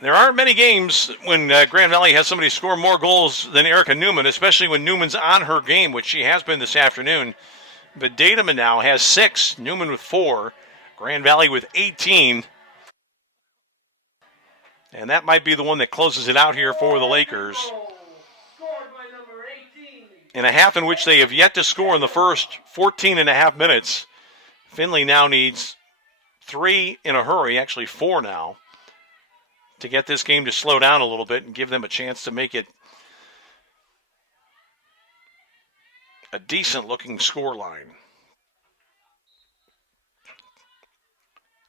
There aren't many games when Grand Valley has somebody score more goals than Erica Newman, especially when Newman's on her game, which she has been this afternoon. But Datema now has 6, Newman with 4, Grand Valley with 18. And that might be the one that closes it out here for the Lakers. In a half in which they have yet to score in the first 14 and a half minutes, Findlay now needs 3 in a hurry, actually 4 now, to get this game to slow down a little bit and give them a chance to make it a decent-looking score line.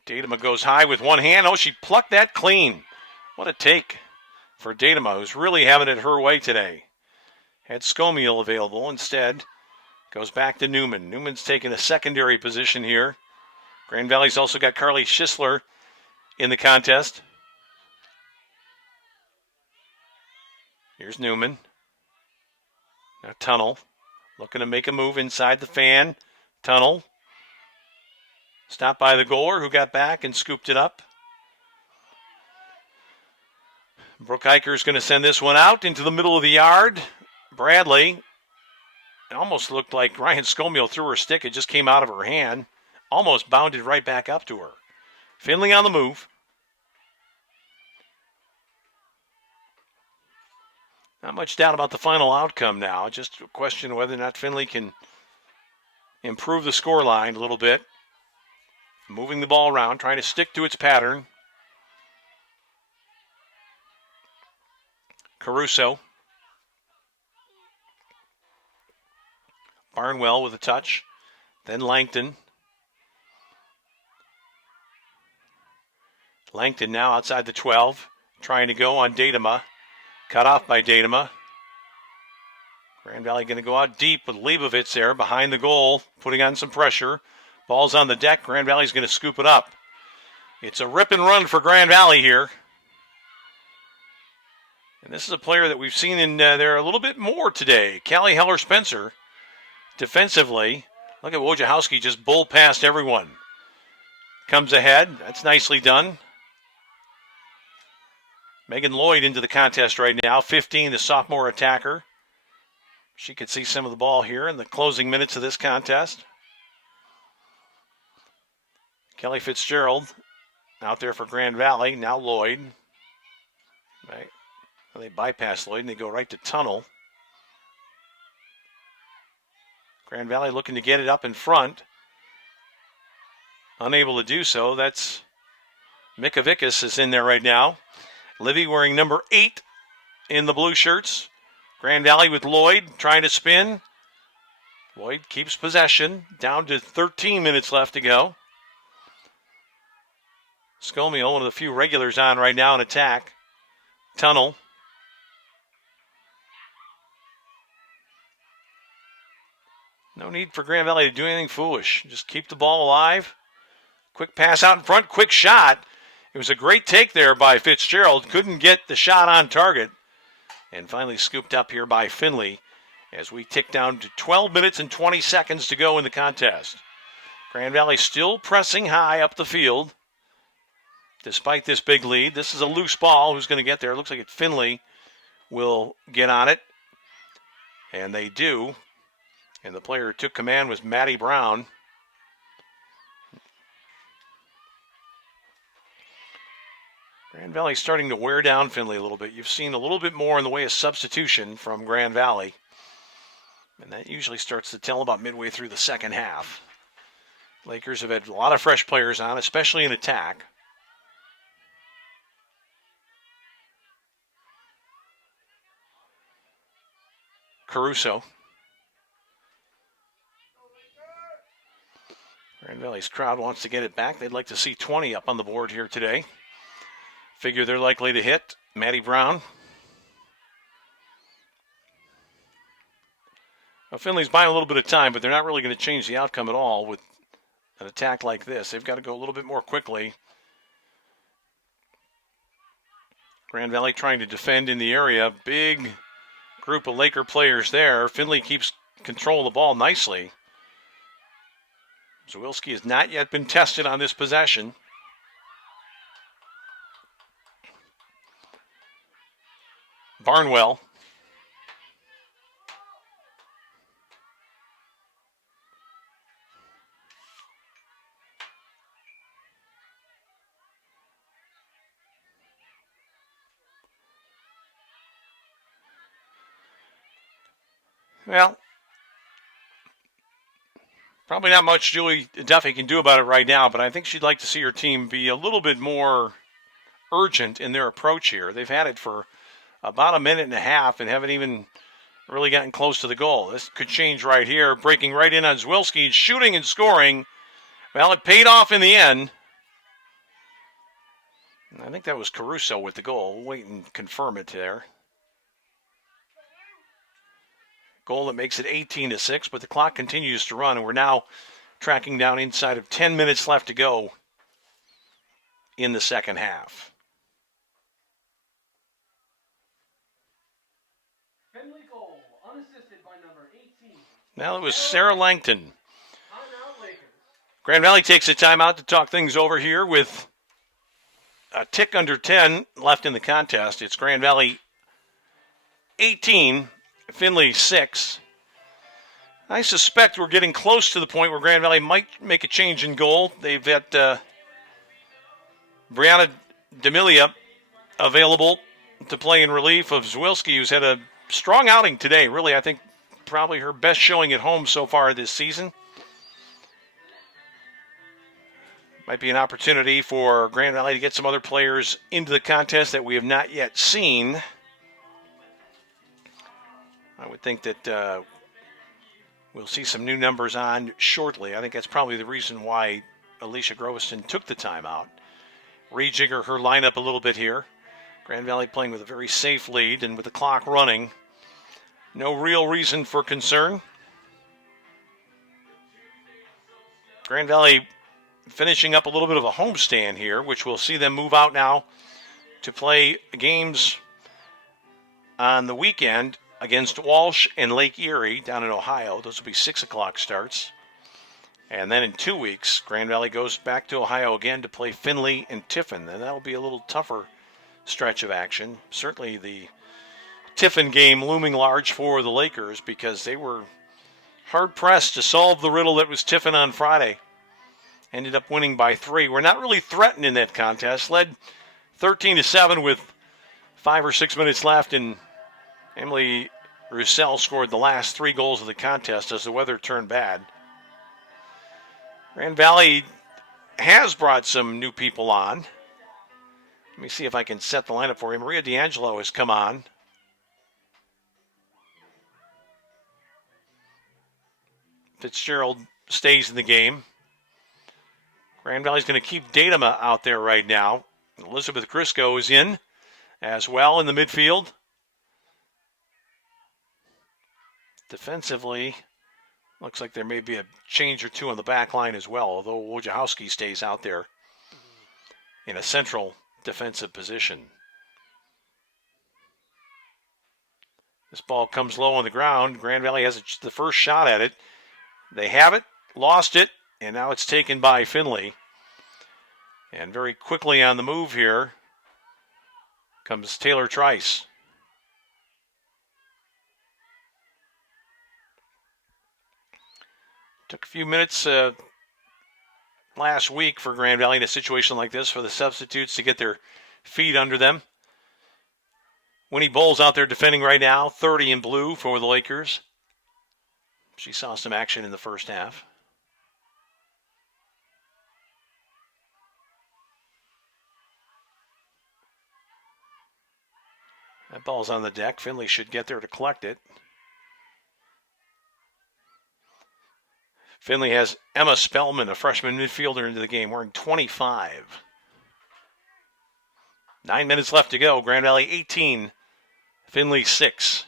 Datema goes high with one hand. Oh, she plucked that clean. What a take for Datema, who's really having it her way today. Had Scomiel available. Instead, goes back to Newman. Newman's taking a secondary position here. Grand Valley's also got Carly Schisler in the contest. Here's Newman. Now Tunnel looking to make a move inside the fan. Tunnel. Stopped by the goaler who got back and scooped it up. Brooke Eicher's going to send this one out into the middle of the yard. Bradley. It almost looked like Ryan Scomiel threw her stick. It just came out of her hand. Almost bounded right back up to her. Findlay on the move. Not much doubt about the final outcome now. Just a question of whether or not Findlay can improve the scoreline a little bit. Moving the ball around, trying to stick to its pattern. Caruso. Barnwell with a touch. Then Langton. Langton now outside the 12. Trying to go on Datema. Cut off by Datema. Grand Valley going to go out deep with Leibovitz there behind the goal, putting on some pressure. Ball's on the deck. Grand Valley's going to scoop it up. It's a rip and run for Grand Valley here. And this is a player that we've seen in there a little bit more today. Callie Heller-Spencer, defensively. Look at Wojciechowski just bull past everyone. Comes ahead. That's nicely done. Megan Lloyd into the contest right now. 15, the sophomore attacker. She could see some of the ball here in the closing minutes of this contest. Kelly Fitzgerald out there for Grand Valley. Now Lloyd. Right. Well, they bypass Lloyd and they go right to Tunnel. Grand Valley looking to get it up in front. Unable to do so. That's Mikavikas is in there right now. Livy wearing number 8 in the blue shirts. Grand Valley with Lloyd trying to spin. Lloyd keeps possession. Down to 13 minutes left to go. Scomiel, one of the few regulars on right now in attack. Tunnel. No need for Grand Valley to do anything foolish. Just keep the ball alive. Quick pass out in front. Quick shot. It was a great take there by Fitzgerald. Couldn't get the shot on target. And finally scooped up here by Findlay as we tick down to 12 minutes and 20 seconds to go in the contest. Grand Valley still pressing high up the field. Despite this big lead, this is a loose ball. Who's going to get there? It looks like Findlay will get on it. And they do. And the player who took command was Maddie Brown. Grand Valley starting to wear down Findlay a little bit. You've seen a little bit more in the way of substitution from Grand Valley. And that usually starts to tell about midway through the second half. Lakers have had a lot of fresh players on, especially in attack. Caruso. Grand Valley's crowd wants to get it back. They'd like to see 20 up on the board here today. Figure they're likely to hit. Matty Brown. Now, Findlay's buying a little bit of time, but they're not really going to change the outcome at all with an attack like this. They've got to go a little bit more quickly. Grand Valley trying to defend in the area. Big group of Laker players there. Findlay keeps control of the ball nicely. Zawilski has not yet been tested on this possession. Barnwell. Well, probably not much Julie Duffy can do about it right now, but I think she'd like to see her team be a little bit more urgent in their approach here. They've had it for about a minute and a half and haven't even really gotten close to the goal. This could change right here. Breaking right in on Zawilski, shooting and scoring. Well, it paid off in the end. I think that was Caruso with the goal. We'll wait and confirm it there. Goal that makes it 18-6, but the clock continues to run, and we're now tracking down inside of 10 minutes left to go in the second half. Findlay goal, unassisted by number 18. Now it was Sarah Langton. Timeout Lakers. Grand Valley takes a timeout to talk things over here with a tick under 10 left in the contest. It's Grand Valley 18, Findlay 6. I suspect we're getting close to the point where Grand Valley might make a change in goal. They've got Brianna D'Amelia available to play in relief of Zawilski, who's had a strong outing today. Really, I think probably her best showing at home so far this season. Might be an opportunity for Grand Valley to get some other players into the contest that we have not yet seen. I would think that we'll see some new numbers on shortly. I think that's probably the reason why Alicia Groviston took the timeout. Rejigger her lineup a little bit here. Grand Valley playing with a very safe lead and with the clock running. No real reason for concern. Grand Valley finishing up a little bit of a homestand here, which will see them move out now to play games on the weekend against Walsh and Lake Erie down in Ohio. Those will be 6 o'clock starts. And then in 2 weeks, Grand Valley goes back to Ohio again to play Findlay and Tiffin. And that'll be a little tougher stretch of action. Certainly the Tiffin game looming large for the Lakers because they were hard-pressed to solve the riddle that was Tiffin on Friday. Ended up winning by 3. We're not really threatened in that contest. Led 13-7 with 5 or 6 minutes left, and Emily Roussel scored the last 3 goals of the contest as the weather turned bad. Grand Valley has brought some new people on. Let me see if I can set the lineup for you. Maria D'Angelo has come on. Fitzgerald stays in the game. Grand Valley's going to keep Datama out there right now. Elizabeth Crisco is in as well in the midfield. Defensively, looks like there may be a change or two on the back line as well, although Wojciechowski stays out there in a central defensive position. This ball comes low on the ground. Grand Valley has the first shot at it. They have it, lost it, and now it's taken by Findlay. And very quickly on the move here comes Taylor Trice. Took a few minutes last week for Grand Valley in a situation like this for the substitutes to get their feet under them. Winnie Bowles out there defending right now, 30 in blue for the Lakers. She saw some action in the first half. That ball's on the deck. Findlay should get there to collect it. Findlay has Emma Spellman, a freshman midfielder, into the game, wearing 25. 9 minutes left to go. Grand Valley 18, Findlay 6.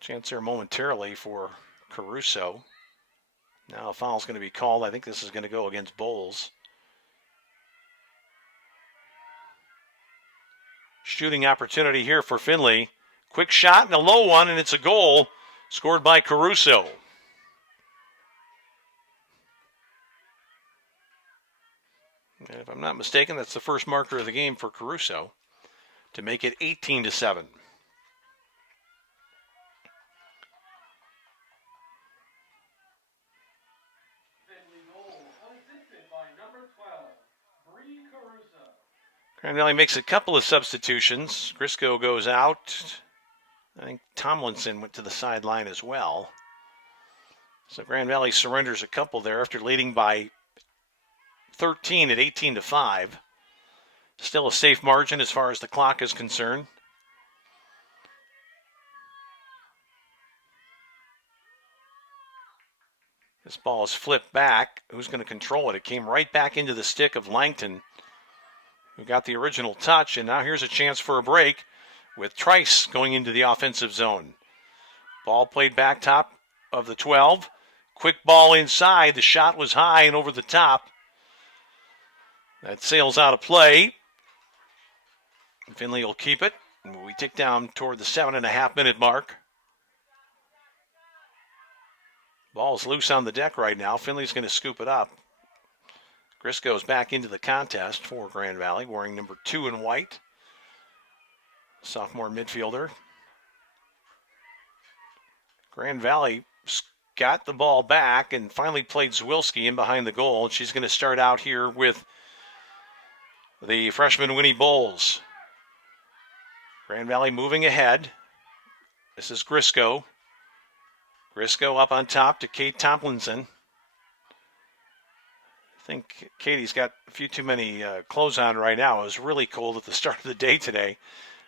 Chance there momentarily for Caruso. Now a foul's going to be called. I think this is going to go against Bowles. Shooting opportunity here for Findlay. Quick shot and a low one, and it's a goal scored by Caruso. And if I'm not mistaken, that's the first marker of the game for Caruso to make it 18-7. Grand Valley makes a couple of substitutions. Grisco goes out. I think Tomlinson went to the sideline as well. So Grand Valley surrenders a couple there after leading by 13 at 18-5. Still a safe margin as far as the clock is concerned. This ball is flipped back. Who's going to control it? It came right back into the stick of Langton, who got the original touch, and now here's a chance for a break with Trice going into the offensive zone. Ball played back top of the 12. Quick ball inside. The shot was high and over the top. That sails out of play. Findlay will keep it. We tick down toward the 7.5-minute mark. Ball's loose on the deck right now. Findlay's going to scoop it up. Grisco's back into the contest for Grand Valley, wearing number 2 in white. Sophomore midfielder. Grand Valley got the ball back and finally played Zwilski in behind the goal. She's going to start out here with the freshman Winnie Bowles. Grand Valley moving ahead. This is Grisco. Grisco up on top to Kate Tomlinson. I think Katie's got a few too many clothes on right now. It was really cold at the start of the day today.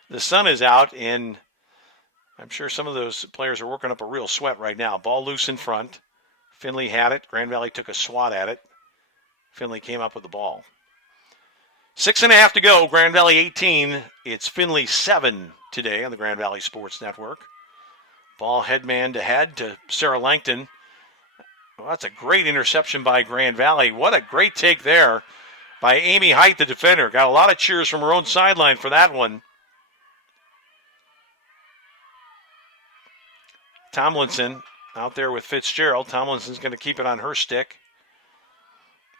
The sun is out, and I'm sure some of those players are working up a real sweat right now. Ball loose in front. Findlay had it. Grand Valley took a swat at it. Findlay came up with the ball. 6.5 to go. Grand Valley 18. It's Findlay 7 today on the Grand Valley Sports Network. Ball headman to head to Sarah Langton. Well, that's a great interception by Grand Valley. What a great take there by Amy Height, the defender. Got a lot of cheers from her own sideline for that one. Tomlinson out there with Fitzgerald. Tomlinson's going to keep it on her stick.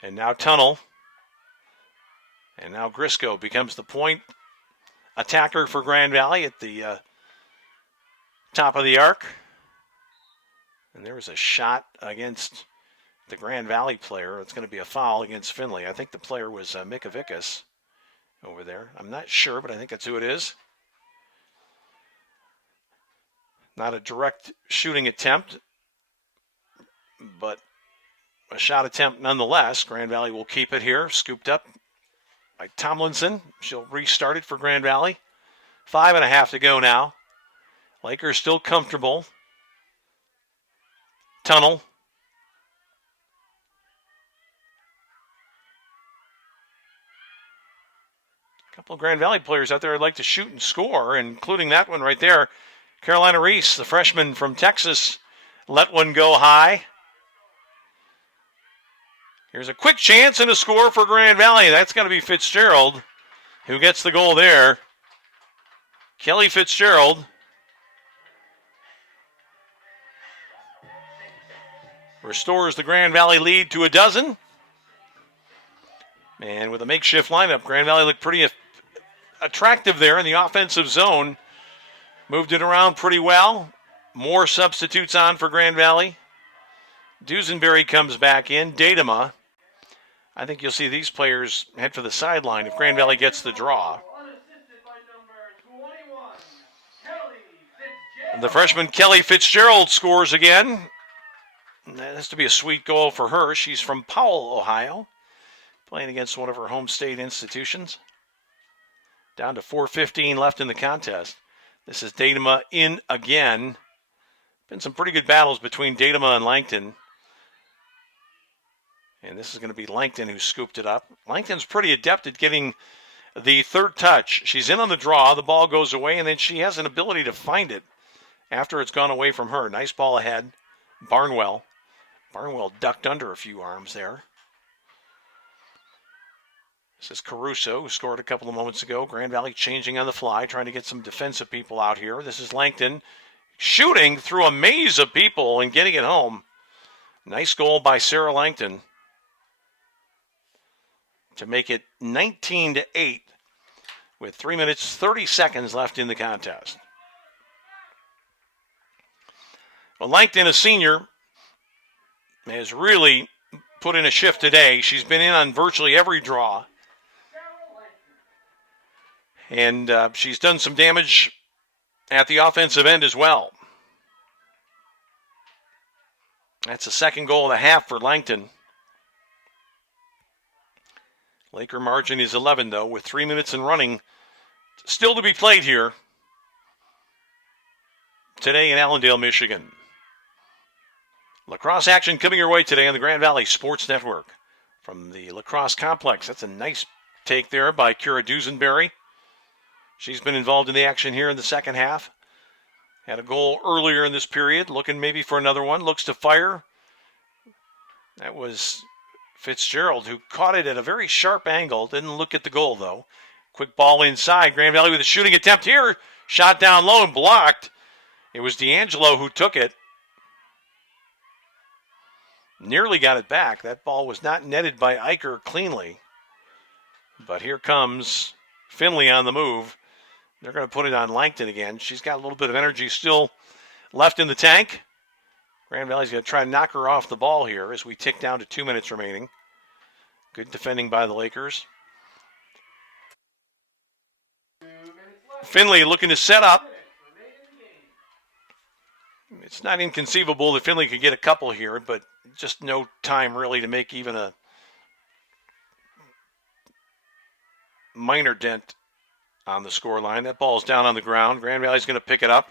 And now Tunnel. And now Grisco becomes the point attacker for Grand Valley at the top of the arc. And there was a shot against the Grand Valley player. It's going to be a foul against Findlay. I think the player was Mikavikas over there. I'm not sure, but I think that's who it is. Not a direct shooting attempt, but a shot attempt nonetheless. Grand Valley will keep it here. Scooped up by Tomlinson. She'll restart it for Grand Valley. 5.5 to go now. Lakers still comfortable. Tunnel. A couple of Grand Valley players out there would like to shoot and score, including that one right there. Carolina Reese, the freshman from Texas, let one go high. Here's a quick chance and a score for Grand Valley. That's going to be Fitzgerald who gets the goal there. Kelly Fitzgerald restores the Grand Valley lead to a dozen. And with a makeshift lineup, Grand Valley looked pretty attractive there in the offensive zone. Moved it around pretty well. More substitutes on for Grand Valley. Dusenberry comes back in. Datema. I think you'll see these players head for the sideline if Grand Valley gets the draw. Unassisted by number 21, Kelly Fitzgerald. The freshman Kelly Fitzgerald scores again. That has to be a sweet goal for her. She's from Powell, Ohio, playing against one of her home state institutions. Down to 4:15 left in the contest. This is Datema in again. Been some pretty good battles between Datema and Langton. And this is going to be Langton who scooped it up. Langton's pretty adept at getting the third touch. She's in on the draw. The ball goes away, and then she has an ability to find it after it's gone away from her. Nice ball ahead. Barnwell. Barnwell ducked under a few arms there. This is Caruso, who scored a couple of moments ago. Grand Valley changing on the fly, trying to get some defensive people out here. This is Langton shooting through a maze of people and getting it home. Nice goal by Sarah Langton to make it 19-8 with 3 minutes 30 seconds left in the contest. Well, Langton, a senior, has really put in a shift today. She's been in on virtually every draw. And she's done some damage at the offensive end as well. That's the second goal of the half for Langton. Laker margin is 11, though, with 3 minutes and running still to be played here today in Allendale, Michigan. Lacrosse action coming your way today on the Grand Valley Sports Network from the Lacrosse Complex. That's a nice take there by Kira Dusenberry. She's been involved in the action here in the second half. Had a goal earlier in this period, looking maybe for another one. Looks to fire. That was Fitzgerald, who caught it at a very sharp angle. Didn't look at the goal, though. Quick ball inside. Grand Valley with a shooting attempt here. Shot down low and blocked. It was D'Angelo who took it. Nearly got it back. That ball was not netted by Eicher cleanly. But here comes Findlay on the move. They're going to put it on Langton again. She's got a little bit of energy still left in the tank. Grand Valley's going to try and knock her off the ball here as we tick down to 2 minutes remaining. Good defending by the Lakers. Findlay looking to set up. It's not inconceivable that Findlay could get a couple here, but just no time really to make even a minor dent on the scoreline. That ball's down on the ground. Grand Valley's going to pick it up.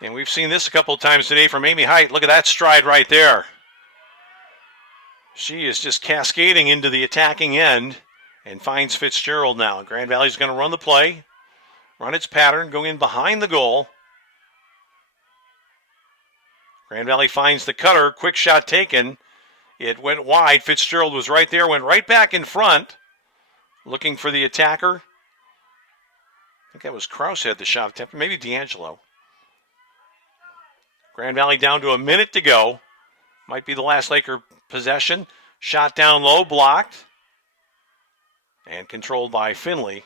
And we've seen this a couple of times today from Amy Height. Look at that stride right there. She is just cascading into the attacking end and finds Fitzgerald now. Grand Valley's going to run the play, run its pattern, go in behind the goal. Grand Valley finds the cutter. Quick shot taken. It went wide. Fitzgerald was right there, went right back in front, looking for the attacker. I think that was Krause had the shot attempt, maybe D'Angelo. Grand Valley down to a minute to go. Might be the last Laker possession. Shot down low, blocked. And controlled by Findlay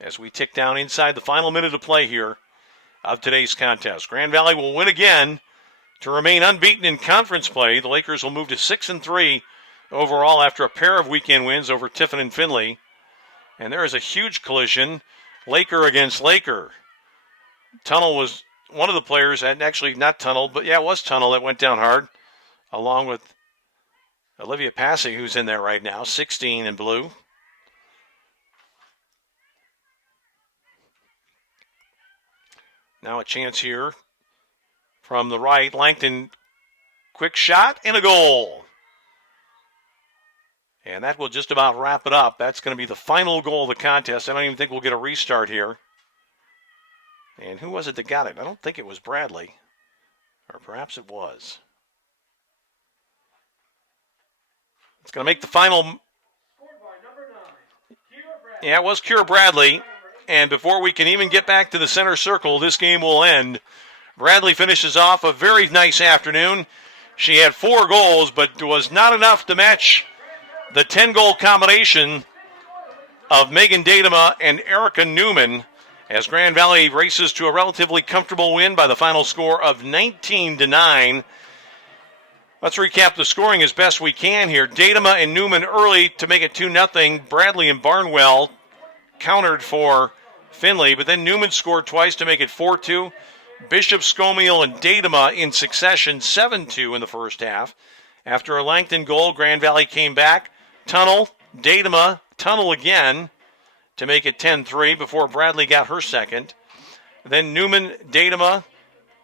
as we tick down inside the final minute of play here of today's contest. Grand Valley will win again to remain unbeaten in conference play. The Lakers will move to 6-3 overall after a pair of weekend wins over Tiffin and Findlay. And there is a huge collision, Laker against Laker. Tunnel was one of the players, and actually not Tunnel, but yeah, it was Tunnel that went down hard, along with Olivia Passy, who's in there right now, 16 in blue. Now a chance here from the right. Langton, quick shot and a goal. And that will just about wrap it up. That's going to be the final goal of the contest. I don't even think we'll get a restart here. And who was it that got it? I don't think it was Bradley. Or perhaps it was. It's going to make the final. Yeah, it was Kira Bradley. And before we can even get back to the center circle, this game will end. Bradley finishes off a very nice afternoon. She had 4 goals, but was not enough to match the 10-goal combination of Megan Datema and Erica Newman as Grand Valley races to a relatively comfortable win by the final score of 19-9. Let's recap the scoring as best we can here. Datema and Newman early to make it 2-0. Bradley and Barnwell countered for Findlay, but then Newman scored twice to make it 4-2. Bishop, Scomiel, and Datema in succession, 7-2 in the first half. After a Langton goal, Grand Valley came back. Tunnel, Datema, Tunnel again to make it 10-3 before Bradley got her second. Then Newman, Datema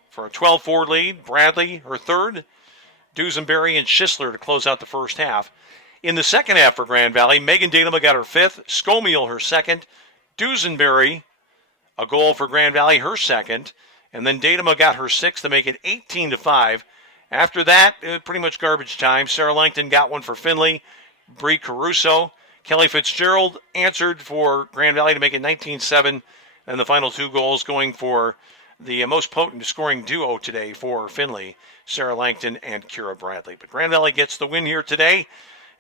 for a 12-4 lead. Bradley, her third. Dusenberry and Schisler to close out the first half. In the second half for Grand Valley, Megan Datema got her fifth. Scomiel, her second. Dusenberry, a goal for Grand Valley, her second. And then Datema got her sixth to make it 18-5. After that, it was pretty much garbage time. Sarah Langton got one for Findlay. Bree Caruso. Kelly Fitzgerald answered for Grand Valley to make it 19-7. And the final two goals going for the most potent scoring duo today for Findlay, Sarah Langton and Kira Bradley. But Grand Valley gets the win here today.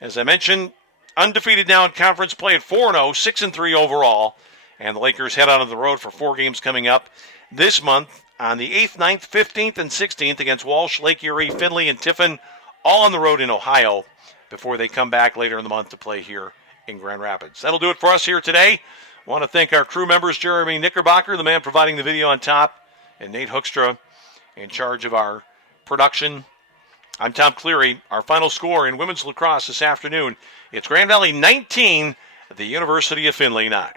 As I mentioned, undefeated now in conference play at 4-0, 6-3 overall. And the Lakers head out on the road for 4 games coming up this month on the 8th, 9th, 15th, and 16th against Walsh, Lake Erie, Findlay, and Tiffin, all on the road in Ohio before they come back later in the month to play here in Grand Rapids. That'll do it for us here today. I want to thank our crew members, Jeremy Knickerbocker, the man providing the video on top, and Nate Hookstra in charge of our production. I'm Tom Cleary. Our final score in women's lacrosse this afternoon, it's Grand Valley 19, the University of Findlay 9.